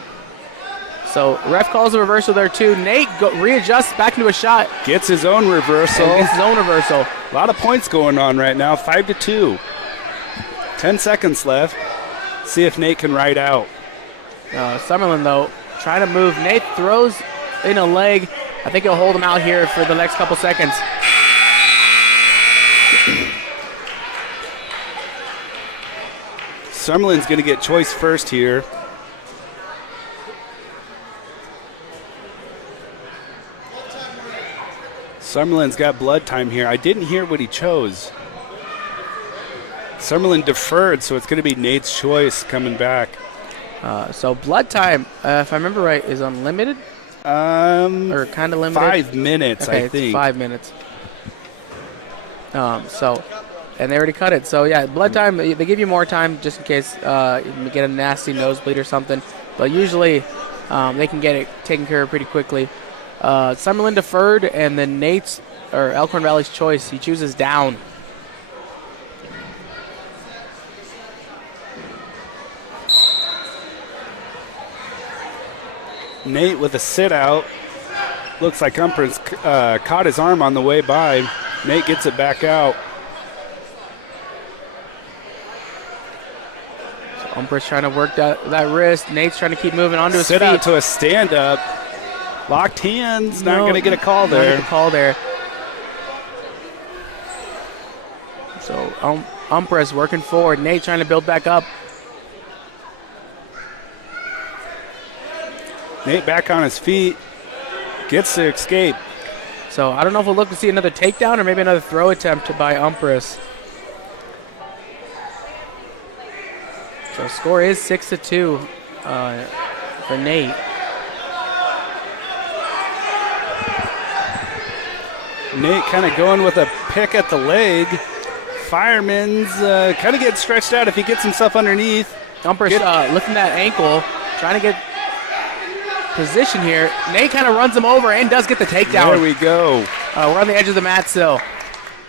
So ref calls a reversal there too. Nate readjusts back into a shot. Gets his own reversal. A lot of points going on right now. 5-2. 10 seconds left. See if Nate can ride out. Summerlin though trying to move. Nate throws in a leg. I think he'll hold him out here for the next couple seconds. Summerlin's going to get choice first here. Summerlin's got blood time here. I didn't hear what he chose. Summerlin deferred, so it's going to be Nate's choice coming back. So blood time, if I remember right, is unlimited? Or kind of limited? 5 minutes, okay, I think. It's 5 minutes. And they already cut it. So, yeah, blood time, they give you more time just in case you get a nasty nosebleed or something. But usually they can get it taken care of pretty quickly. Summerlin deferred, and then Elkhorn Valley's choice. He chooses down. Nate with a sit out. Looks like Umpress caught his arm on the way by. Nate gets it back out. So Umpress trying to work that wrist. Nate's trying to keep moving onto his feet. Sit out to a stand up. Locked hands. Not going to get a call there. So Umpress working forward. Nate trying to build back up. Nate back on his feet. Gets the escape. So I don't know if we'll look to see another takedown or maybe another throw attempt by Umpress. So score is 6-2 for Nate. Nate kind of going with a pick at the leg. Fireman's kind of getting stretched out if he gets himself underneath. Umper's lifting that ankle, trying to get position here. Nate kind of runs him over and does get the takedown. There we go. We're on the edge of the mat still.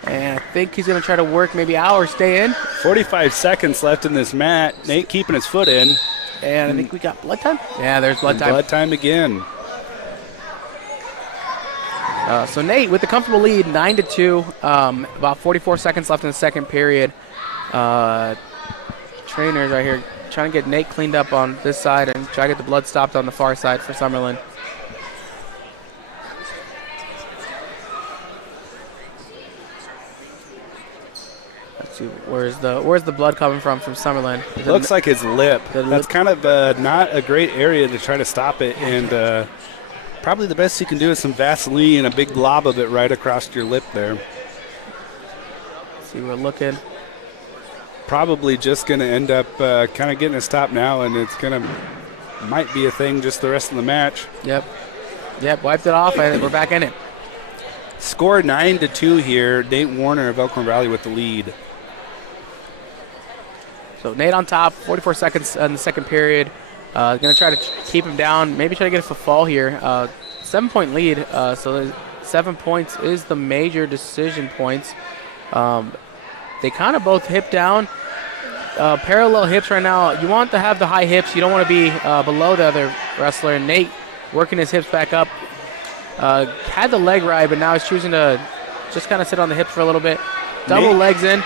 And I think he's going to try to work maybe out or stay in. 45 seconds left in this mat. Nate keeping his foot in. And I think we got blood time. Yeah, there's blood time. Blood time again. So Nate with the comfortable lead, 9-2. About 44 seconds left in the second period. Trainers right here trying to get Nate cleaned up on this side and try to get the blood stopped on the far side for Summerlin. Let's see, where's the blood coming from Summerlin? Looks like his lip. That's kind of not a great area to try to stop it, and probably the best you can do is some Vaseline and a big glob of it right across your lip there. See, we're looking. Probably just going to end up kind of getting a stop now, and it's going to might be a thing just the rest of the match. Yep, wiped it off, and we're back in it. Score 9-2 here. Nate Warner of Elkhorn Valley with the lead. So Nate on top, 44 seconds in the second period. Going to try to keep him down, maybe try to get a fall here. 7-point lead, so 7 points is the major decision points. They kind of both hip down, parallel hips right now. You want to have the high hips. You don't want to be below the other wrestler. Nate working his hips back up. Had the leg ride, but now he's choosing to just kind of sit on the hips for a little bit. Double legs in.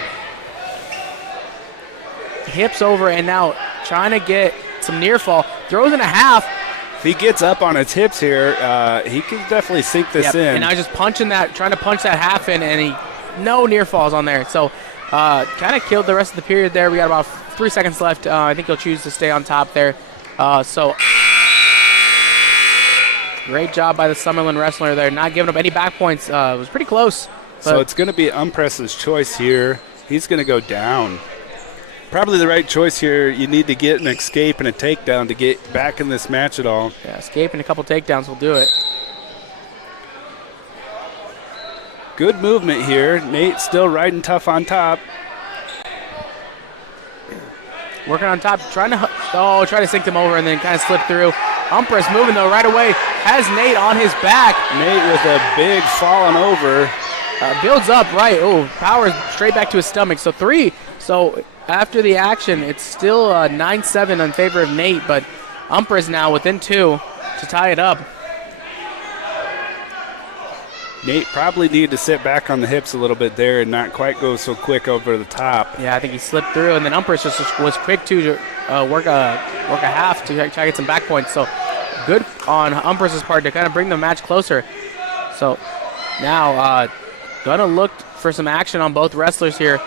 Hips over, and now trying to get some near fall. Throws in a half. If he gets up on his hips here, he can definitely sink this in. And now he's just trying to punch that half in, and no near falls on there. So kind of killed the rest of the period there. We got about 3 seconds left. I think he'll choose to stay on top there. So great job by the Summerlin wrestler there, not giving up any back points. It was pretty close. So it's going to be Umpress's choice here. He's going to go down. Probably the right choice here. You need to get an escape and a takedown to get back in this match at all. Yeah, escape and a couple takedowns will do it. Good movement here. Nate still riding tough on top. Working on top, trying to sink him over and then kind of slip through. Umpress moving though right away. Has Nate on his back. Nate with a big falling over. Builds up, right. Oh, power straight back to his stomach. So 3. So after the action, it's still 9-7 in favor of Nate, but Umpress now within 2 to tie it up. Nate probably needed to sit back on the hips a little bit there and not quite go so quick over the top. Yeah, I think he slipped through, and then Umpress just was quick to work a half to try to get some back points. So good on Umpress's part to kind of bring the match closer. So now gonna look for some action on both wrestlers here.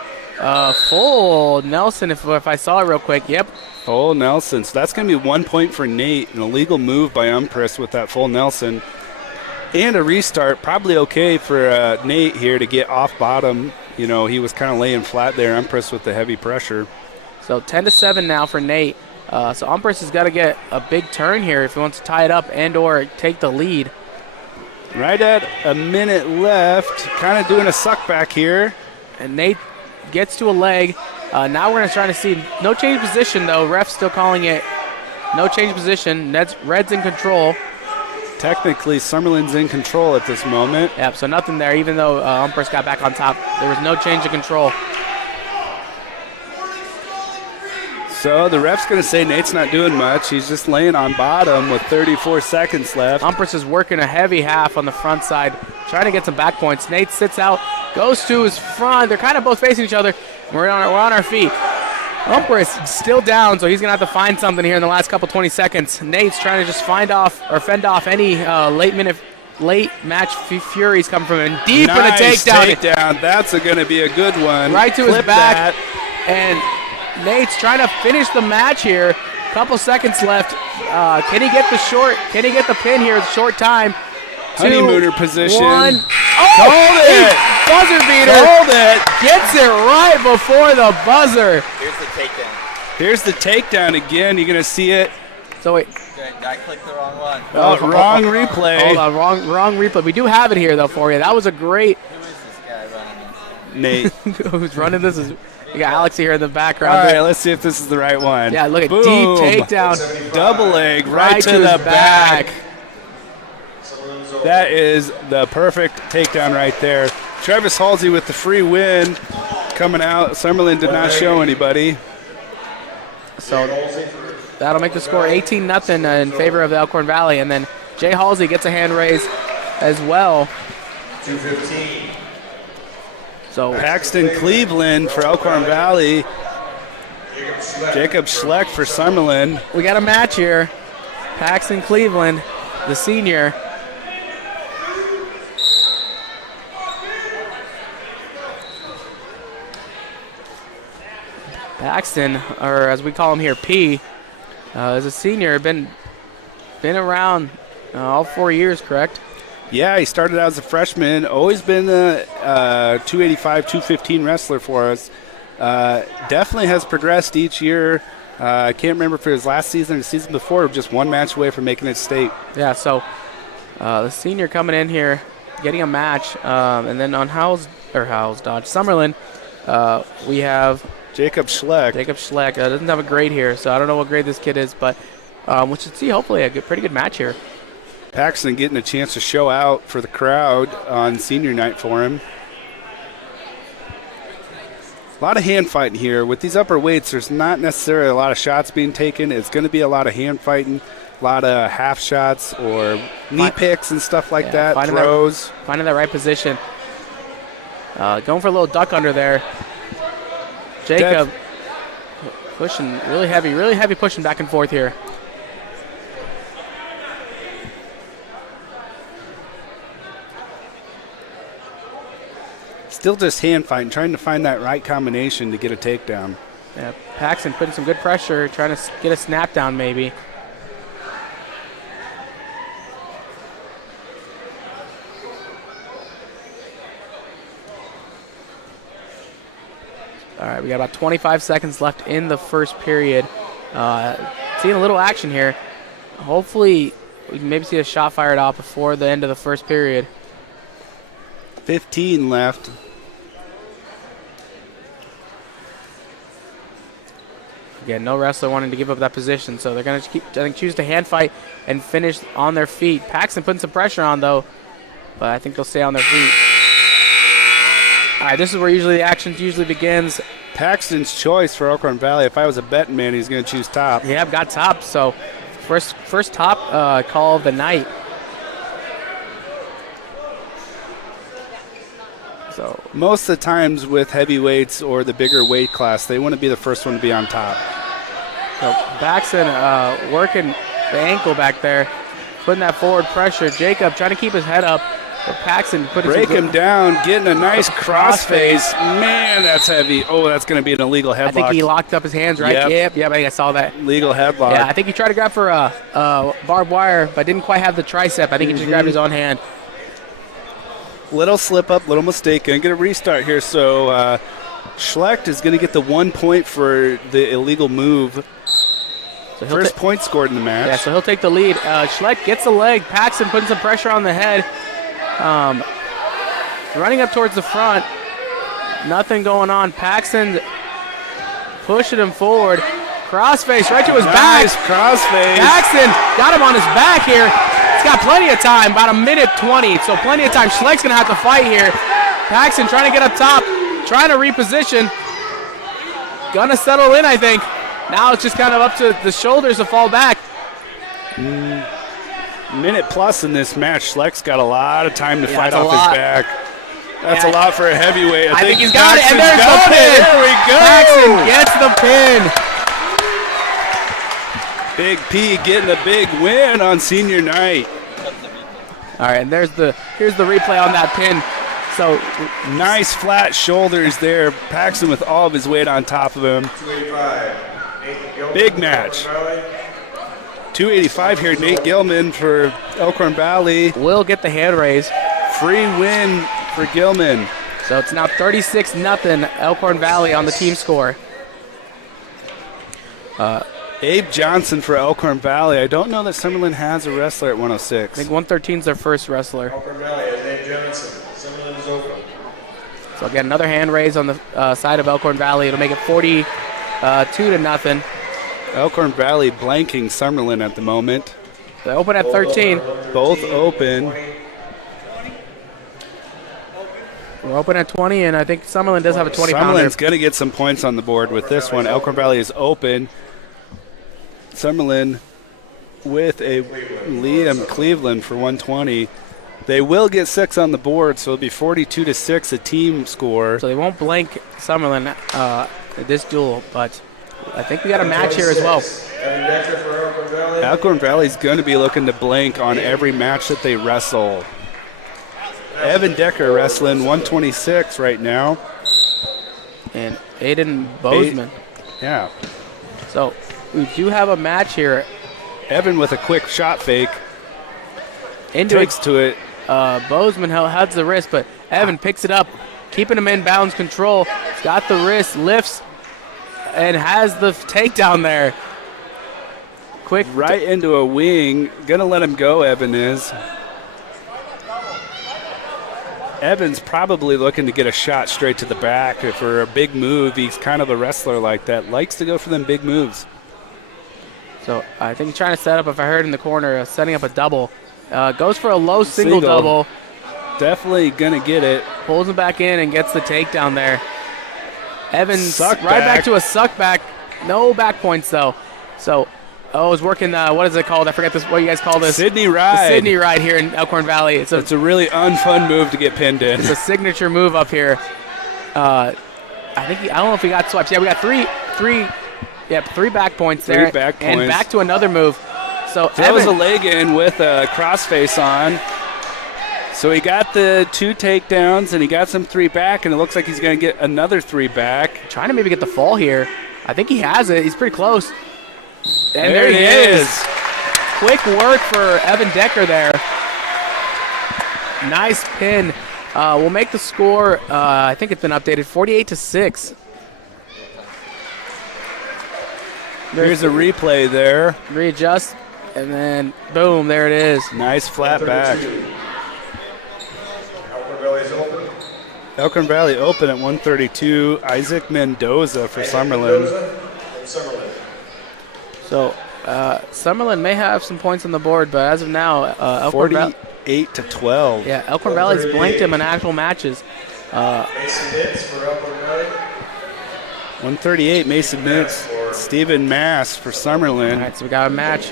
Full Nelson, if I saw it real quick. Yep. Full Nelson. So that's going to be 1 point for Nate. An illegal move by Umpress with that full Nelson. And a restart. Probably okay for Nate here to get off bottom. You know, he was kind of laying flat there. Umpress with the heavy pressure. So 10-7 now for Nate. So Umpress has got to get a big turn here if he wants to tie it up and or take the lead. Right at a minute left. Kind of doing a suck back here. And Nate gets to a leg. Now we're going to try to see no change position, though. Ref still calling it no change position. Red's in control. Technically, Summerlin's in control at this moment. Yep, so nothing there. Even though Umpress got back on top, there was no change of control. So the ref's going to say Nate's not doing much. He's just laying on bottom with 34 seconds left. Umpress is working a heavy half on the front side, trying to get some back points. Nate sits out, goes to his front. They're kind of both facing each other. We're on our feet. Umpress still down, so he's going to have to find something here in the last couple 20 seconds. Nate's trying to just fend off any late match furies come from him. Deep nice in a takedown. That's going to be a good one. Right to Clip his back. that. And Nate's trying to finish the match here. Couple seconds left. Can he get the short? Can he get the pin here? Short time. Honeymooner position. 1. Hold it. Buzzer beater. Hold it. Gets it right before the buzzer. Here's the takedown. Here's the takedown again. You're going to see it. So wait. Okay, I clicked the wrong one. Oh, wrong replay. Hold on, wrong replay. We do have it here though for you. That was a great. Who is this guy running this? Nate. Who's running this? We got Alex here in the background. All right, let's see if this is the right one. Yeah, look at Boom. deep takedown. Double leg right to his the back. That is the perfect takedown right there. Travis Halsey with the free win coming out. Summerlin did not show anybody. So that'll make the score 18-0 in favor of the Elkhorn Valley. And then Jay Halsey gets a hand raise as well. 215. So Paxton Cleveland for Elkhorn Valley. Jacob Schleck for Summerlin. we got a match here. Paxton Cleveland, the senior. Paxton, or as we call him here, P, is a senior. Been around all 4 years, correct? Yeah, he started out as a freshman. Always been a 285, 215 wrestler for us. Definitely has progressed each year. I can't remember if it was last season or the season before, just one match away from making it state. Yeah, so the senior coming in here, getting a match. And then on Howells Dodge, Summerlin, we have Jacob Schleck. Jacob Schleck. Doesn't have a grade here, so I don't know what grade this kid is, but we should see hopefully a pretty good match here. Paxton getting a chance to show out for the crowd on senior night for him. A lot of hand fighting here. With these upper weights, there's not necessarily a lot of shots being taken. It's going to be a lot of hand fighting, a lot of half shots or knee picks and stuff like that, throws. Finding that right position. Going for a little duck under there. Jacob pushing really heavy pushing back and forth here. Still just hand fighting, trying to find that right combination to get a takedown. Yeah, Paxton putting some good pressure, trying to get a snap down maybe. All right, we got about 25 seconds left in the first period. Seeing a little action here. Hopefully, we can maybe see a shot fired off before the end of the first period. 15 left. Again, no wrestler wanting to give up that position, so they're going to choose to hand fight and finish on their feet. Paxton putting some pressure on, though, but I think they'll stay on their feet. All right, this is where usually the action begins. Paxton's choice for Elkhorn Valley. If I was a betting man, he's going to choose top. Yeah, I've got top, so first top call of the night. So most of the times with heavyweights or the bigger weight class, they want to be the first one to be on top. So Paxton working the ankle back there, putting that forward pressure. Jacob trying to keep his head up. But Paxton putting break him down, getting a nice crossface. Man, that's heavy. Oh, that's going to be an illegal headlock. I think he locked up his hands, right? Yep, I think I saw that. Legal headlock. Yeah, I think he tried to grab for a barbed wire, but didn't quite have the tricep. I think he just grabbed his own hand. Little slip up, little mistake. Going to get a restart here. So Schlecht is going to get the 1 point for the illegal move. So first point scored in the match. Yeah, so he'll take the lead. Schlecht gets the leg. Paxton putting some pressure on the head. Running up towards the front. Nothing going on. Paxton pushing him forward. Crossface right to his back. Nice crossface. Paxton got him on his back here. He's got plenty of time, about 1:20, so plenty of time. Schlecht's going to have to fight here. Paxton trying to get up top, trying to reposition. Gonna settle in, I think. Now it's just kind of up to the shoulders to fall back. Minute plus in this match. Schlecht's got a lot of time to fight off his back. That's a lot for a heavyweight. I think he's got it, and there's the pin. There we go. Paxton gets the pin. Big P getting a big win on senior night. All right, and here's the replay on that pin. So nice flat shoulders there. Paxton with all of his weight on top of him. 285. Big match. 285 here. Nate Gilman for Elkhorn Valley. Will get the hand raise. Free win for Gilman. So it's now 36-0 Elkhorn Valley on the team score. Abe Johnson for Elkhorn Valley. I don't know that Summerlin has a wrestler at 106. I think 113 is their first wrestler. Elkhorn Valley has Abe Johnson. Summerlin is open. So again, another hand raise on the side of Elkhorn Valley. It'll make it 42 to nothing. Elkhorn Valley blanking Summerlin at the moment. They open at 13. Both open. We're open at 20, and I think Summerlin does have a 20-pounder. Summerlin's going to get some points on the board with this one. Elkhorn Valley is open. Summerlin with a Liam Cleveland for 120. They will get 6 on the board, so it'll be 42 to 6, a team score. So they won't blank Summerlin this duel, but I think we got a match here as well. Evan Decker for Elkhorn Valley. Elkhorn Valley's going to be looking to blank on every match that they wrestle. Evan Decker wrestling 126 right now. And Aiden Bozeman. Yeah. So we do have a match here. Evan with a quick shot fake. Into Takes to it. Bozeman heads the wrist, but Evan picks it up, keeping him in bounds control. He's got the wrist, lifts, and has the takedown there. Quick. Right into a wing. Going to let him go, Evan is. Evan's probably looking to get a shot straight to the back for a big move. He's kind of a wrestler like that. Likes to go for them big moves. So I think he's trying to set up, if I heard in the corner, setting up a double. Goes for a low single double. Definitely going to get it. Pulls him back in and gets the takedown there. Evans Suck right back back. to a suck back. No back points, though. So, it's working, what is it called? I forget what you guys call this. Sydney The ride. Sydney ride here in Elkhorn Valley. It's a really unfun move to get pinned in. It's a signature move up here. I don't know if we got swipes. Yeah, we got three back points there. 3 back And points. back to another move. So Throws Evan, a leg in with a crossface on. So he got the 2 takedowns and he got some 3 back, and it looks like he's going to get another 3 back. trying to maybe get the fall here. I think he has it. He's pretty close. And there he it is. is. Quick work for Evan Decker there. Nice pin. We'll make the score, I think it's been updated, 48 to 6. Here's a replay there. Readjust, and then boom, there it is. Nice flat back. Elkhorn Valley's open. Elkhorn Valley open at 132. Isaac Mendoza for Summerlin. And Summerlin. So Summerlin may have some points on the board, but as of now, Elkhorn Valley. 48 to 12. Yeah, Elkhorn Valley's blanked him in actual matches. Mason Nitz for Elkhorn Valley. 138, Mason Nitz. Stephen Mass for All Summerlin. right, so we got a match.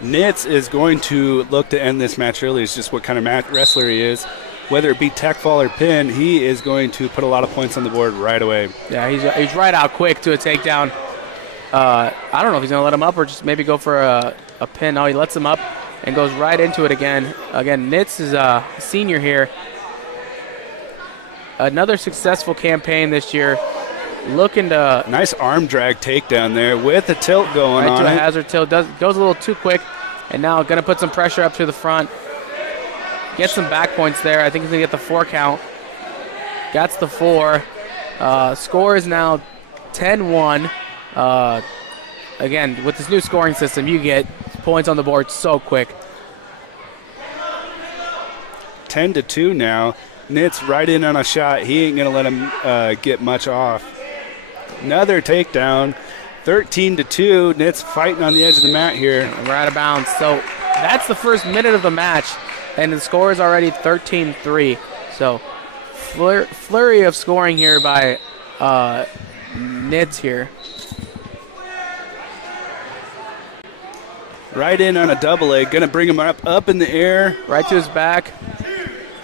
Nitz is going to look to end this match early. It's just what kind of wrestler he is. Whether it be tech fall or pin, he is going to put a lot of points on the board right away. Yeah, he's right out quick to a takedown. I don't know if he's going to let him up or just maybe go for a pin. No, he lets him up and goes right into it again. Again, Nitz is a senior here. Another successful campaign this year. Looking to Nice arm drag takedown there with a tilt going right on to a it. hazard tilt. Goes a little too quick, and now going to put some pressure up to the front. Get some back points there. I think he's going to get the 4 count. Gets the 4. Score is now 10-1. Again, with this new scoring system, you get points on the board so quick. 10 to 2 now. Nitz right in on a shot. He ain't going to let him get much off. Another takedown. 13 to 2. Nitz fighting on the edge of the mat here. And we're out of bounds. So that's the first minute of the match, and the score is already 13-3. So flurry of scoring here by Nitz here. Right in on a double leg. Going to bring him up in the air. Right to his back.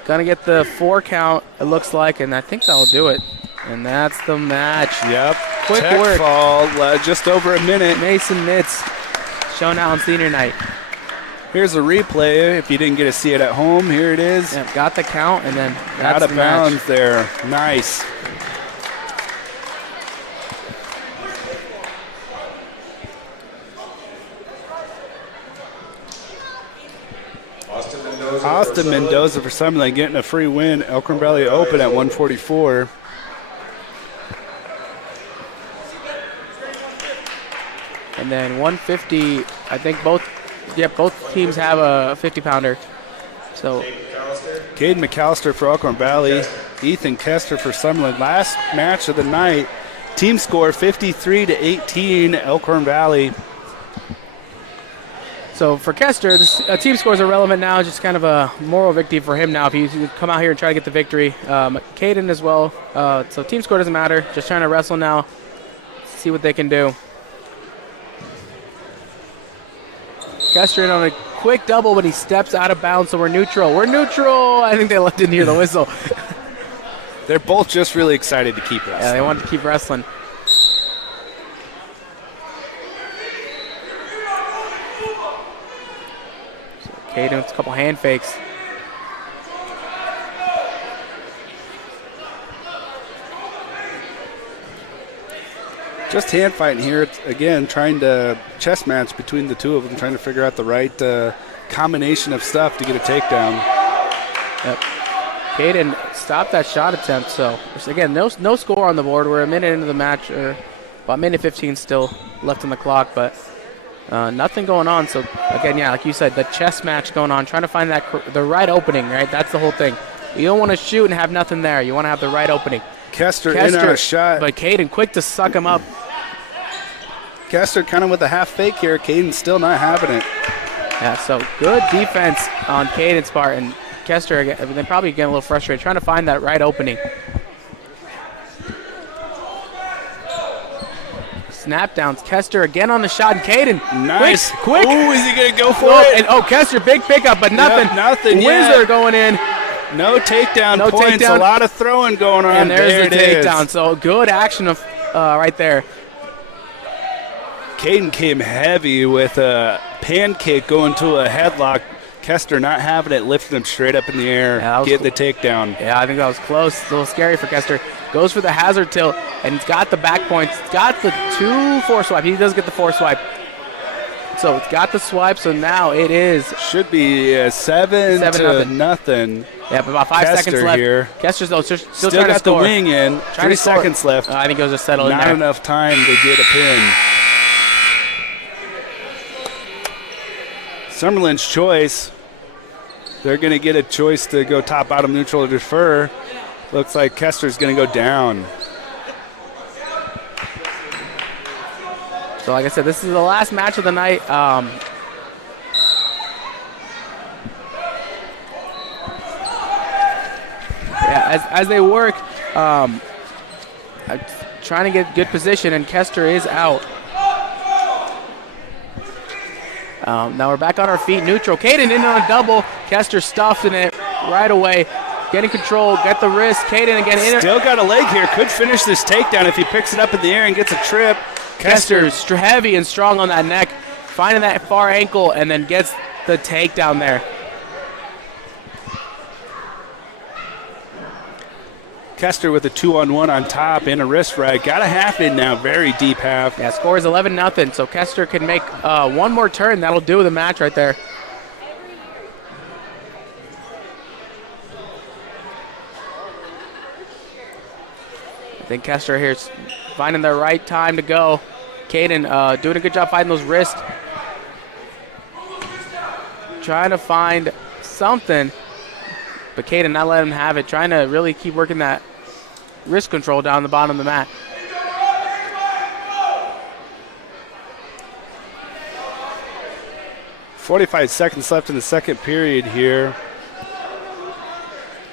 Gonna get the 4 count, it looks like, and I think that'll do it. And that's the match. Yep. Quick Tech work. fall, just over a minute. Mason Nitz showing out on senior night. Here's a replay. If you didn't get to see it at home, here it is. Yeah, got the count, and then that's Out of the match. bounds there. Nice. Austin Mendoza for Summerlin getting a free win. Elkhorn Valley open at And then 150, I think both teams have a 50-pounder. So Caden McAllister for Elkhorn Valley, Ethan Kester for Summerlin. Last match of the night, team score 53-18, Elkhorn Valley. So for Kester, team scores are relevant now, just kind of a moral victory for him now if he come out here and try to get the victory. Caden as well. So team score doesn't matter, just trying to wrestle now, see what they can do. Kester in on a quick double, but he steps out of bounds, so we're neutral. We're neutral! I think they didn't hear the whistle. They're both just really excited to keep wrestling. Yeah, they wanted to keep wrestling. Caden with a couple hand fakes. Just hand fighting here. It's, again, trying to chess match between the two of them, trying to figure out the right combination of stuff to get a takedown. Yep. Caden stopped that shot attempt, so again, no score on the board. We're a minute into the match, or about a minute 15 still left on the clock, but nothing going on. So again, yeah, like you said, the chess match going on, trying to find the right opening, right? That's the whole thing. You don't want to shoot and have nothing there. You want to have the right opening. Kester in on a shot. But Caden quick to suck him up. Kester kind of with a half fake here. Caden still not having it. Yeah, so good defense on Caden's part, and Kester, they're probably getting a little frustrated, trying to find that right opening. Snap downs. Kester again on the shot, and Caden. Nice. Quick. Oh, is he going to go for it? And, Kester, big pickup, but nothing. Yep, nothing Whizzer yet. going in. No takedown No points. takedown. A lot of throwing going on. And there's the it takedown. is. So good action of right there. Caden came heavy with a pancake going to a headlock. Kester not having it, lifting him straight up in the air, get the takedown. Yeah, I think that was close. It's a little scary for Kester. Goes for the hazard tilt, and he's got the back points. He's got the 2-4 swipe. He does get the 4 swipe. So it's got the swipe, so now it is. Should be 7 to nothing. Yeah, but about 5 Kester seconds left. Here. Kester's still Still trying to got score. the wing in. 3 seconds left. I think it was just settled in Not there. enough time to get a pin. Summerlin's choice. They're going to get a choice to go top, bottom, neutral, or defer. Looks like Kester's going to go down. So like I said, this is the last match of the night. Yeah, as they work, trying to get good position, and Kester is out. Now we're back on our feet, neutral. Caden in on a double. Kester stuffing it right away. Getting control, get the wrist. Caden again in. Still got a leg here. Could finish this takedown if he picks it up in the air and gets a trip. Kester's heavy and strong on that neck. Finding that far ankle and then gets the takedown there. Kester with a 2-on-1 on top and a wrist rag. Got a half in now, very deep half. Yeah, score is 11-0, so Kester can make one more turn. That'll do the match right there. I think Kester here is finding the right time to go. Caden doing a good job fighting those wrists. Trying to find something, but Caden not letting him have it. Trying to really keep working that wrist control down the bottom of the mat. .45 seconds left in the second period here.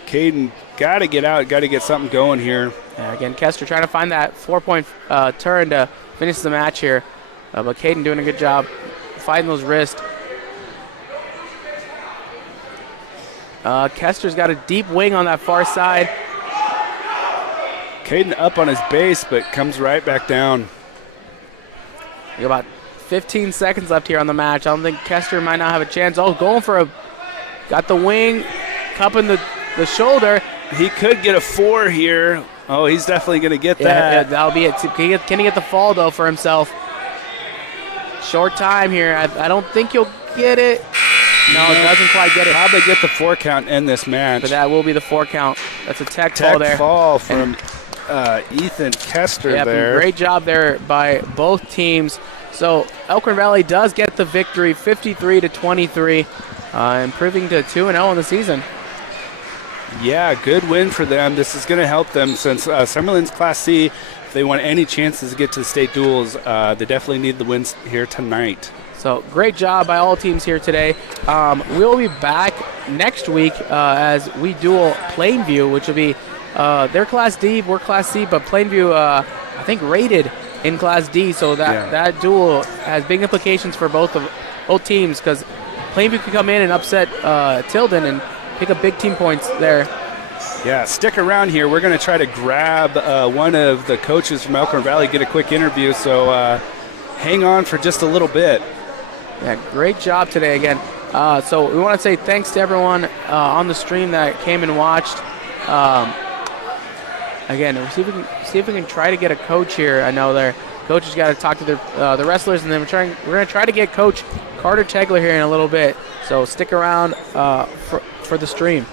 Caden got to get out, got to get something going here. Again, Kester trying to find that 4-point turn to finish the match here. But Caden doing a good job fighting those wrists. Kester's got a deep wing on that far side. Caden up on his base, but comes right back down. We got about 15 seconds left here on the match. I don't think Kester might not have a chance. Oh, going for a, got the wing, cupping the shoulder. He could get a 4 here. Oh, he's definitely going to get that. Yeah, that'll be it. Can he get the fall, though, for himself? Short time here. I don't think he'll get it. No, it doesn't quite get it. Probably get the 4 count in this match. But that will be the 4 count. That's a tech fall there. Fall from Ethan Kester yeah, there. Great job there by both teams. So Elkhorn Valley does get the victory, 53-23, improving to 2-0 in the season. Yeah, good win for them. This is going to help them since Summerlin's Class C. If they want any chances to get to the state duels, they definitely need the wins here tonight. So great job by all teams here today. We'll be back next week as we duel Plainview, which will be their Class D, we're Class C, but Plainview, I think, rated in Class D. So that duel has big implications for both teams because Plainview could come in and upset Tilden and pick up big team points there. Yeah, stick around here. We're going to try to grab one of the coaches from Elkhorn Valley, get a quick interview. So hang on for just a little bit. Yeah, great job today again. So we want to say thanks to everyone on the stream that came and watched. Again, we'll see if we can try to get a coach here. I know their coach has got to talk to the wrestlers, and then we're going to try to get Coach Carter Tegler here in a little bit. So stick around for the stream.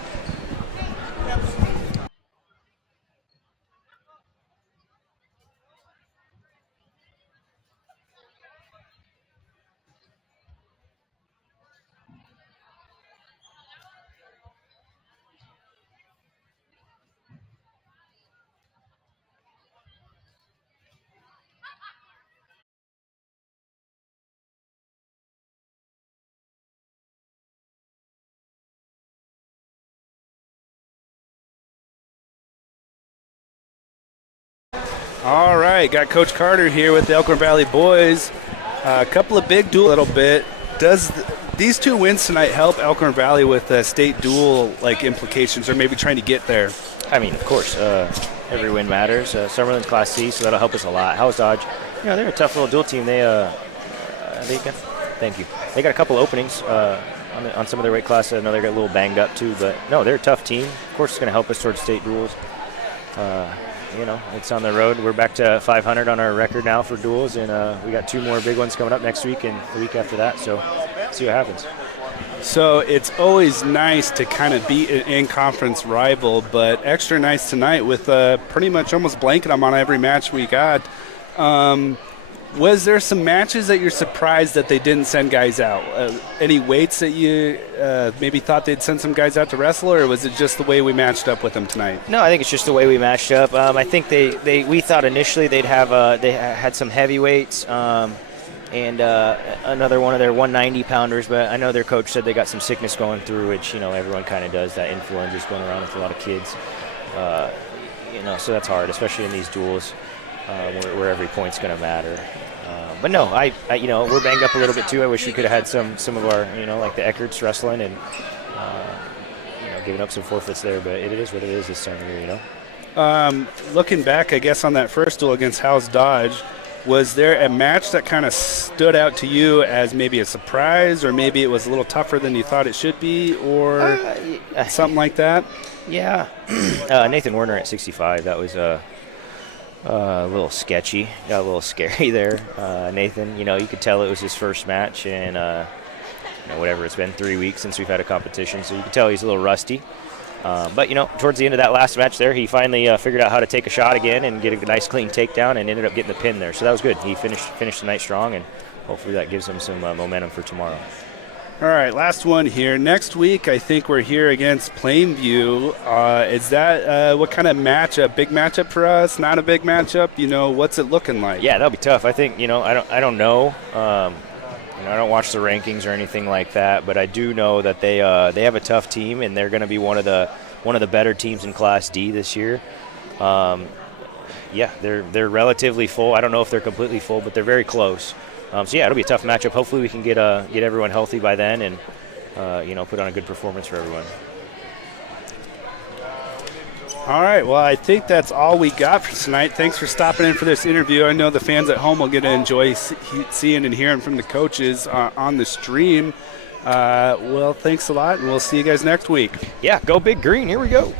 All right, got Coach Carter here with the Elkhorn Valley boys. A couple of big duels a little bit. Does these two wins tonight help Elkhorn Valley with state duel implications, or maybe trying to get there? I mean, of course, every win matters. Summerlin's Class C, so that'll help us a lot. How's Dodge? They're a tough little dual team. They got a couple openings on some of their weight classes. I know they got a little banged up too, but no, they're a tough team. Of course, it's going to help us towards state duels. It's on the road. We're back to 500 on our record now for duels, and we got 2 more big ones coming up next week and the week after that. So, see what happens. So it's always nice to kind of beat an in-conference rival, but extra nice tonight with pretty much almost blanket them on every match we got. Was there some matches that you're surprised that they didn't send guys out? Any weights that you maybe thought they'd send some guys out to wrestle, or was it just the way we matched up with them tonight? No, I think it's just the way we matched up. I think we thought initially they had some heavyweights and another one of their 190-pounders, but I know their coach said they got some sickness going through, which everyone kind of does. That influenza is going around with a lot of kids, so that's hard, especially in these duels. Where every point's going to matter. But no, we're banged up a little bit too. I wish we could have had some of our, like the Eckerts wrestling and, giving up some forfeits there. But it is what it is this time of year, Looking back, I guess, on that first duel against House Dodge, was there a match that kind of stood out to you as maybe a surprise, or maybe it was a little tougher than you thought it should be, or something like that? Yeah. Nathan Werner at 65, that was a little sketchy, got a little scary there. Nathan, you could tell it was his first match, and whatever, it's been 3 weeks since we've had a competition, so you can tell he's a little rusty. But towards the end of that last match there, he finally figured out how to take a shot again and get a nice clean takedown, and ended up getting the pin there. So that was good. He finished the night strong, and hopefully that gives him some momentum for tomorrow. All right, last one here. Next week, I think we're here against Plainview. Is that what kind of matchup? Big matchup for us? Not a big matchup? What's it looking like? Yeah, that'll be tough. I think I don't know. I don't watch the rankings or anything like that, but I do know that they have a tough team, and they're going to be one of the better teams in Class D this year. They're relatively full. I don't know if they're completely full, but they're very close. It'll be a tough matchup. Hopefully we can get everyone healthy by then and, put on a good performance for everyone. All right, well, I think that's all we got for tonight. Thanks for stopping in for this interview. I know the fans at home will get to enjoy seeing and hearing from the coaches on the stream. Well, thanks a lot, and we'll see you guys next week. Yeah, go Big Green. Here we go.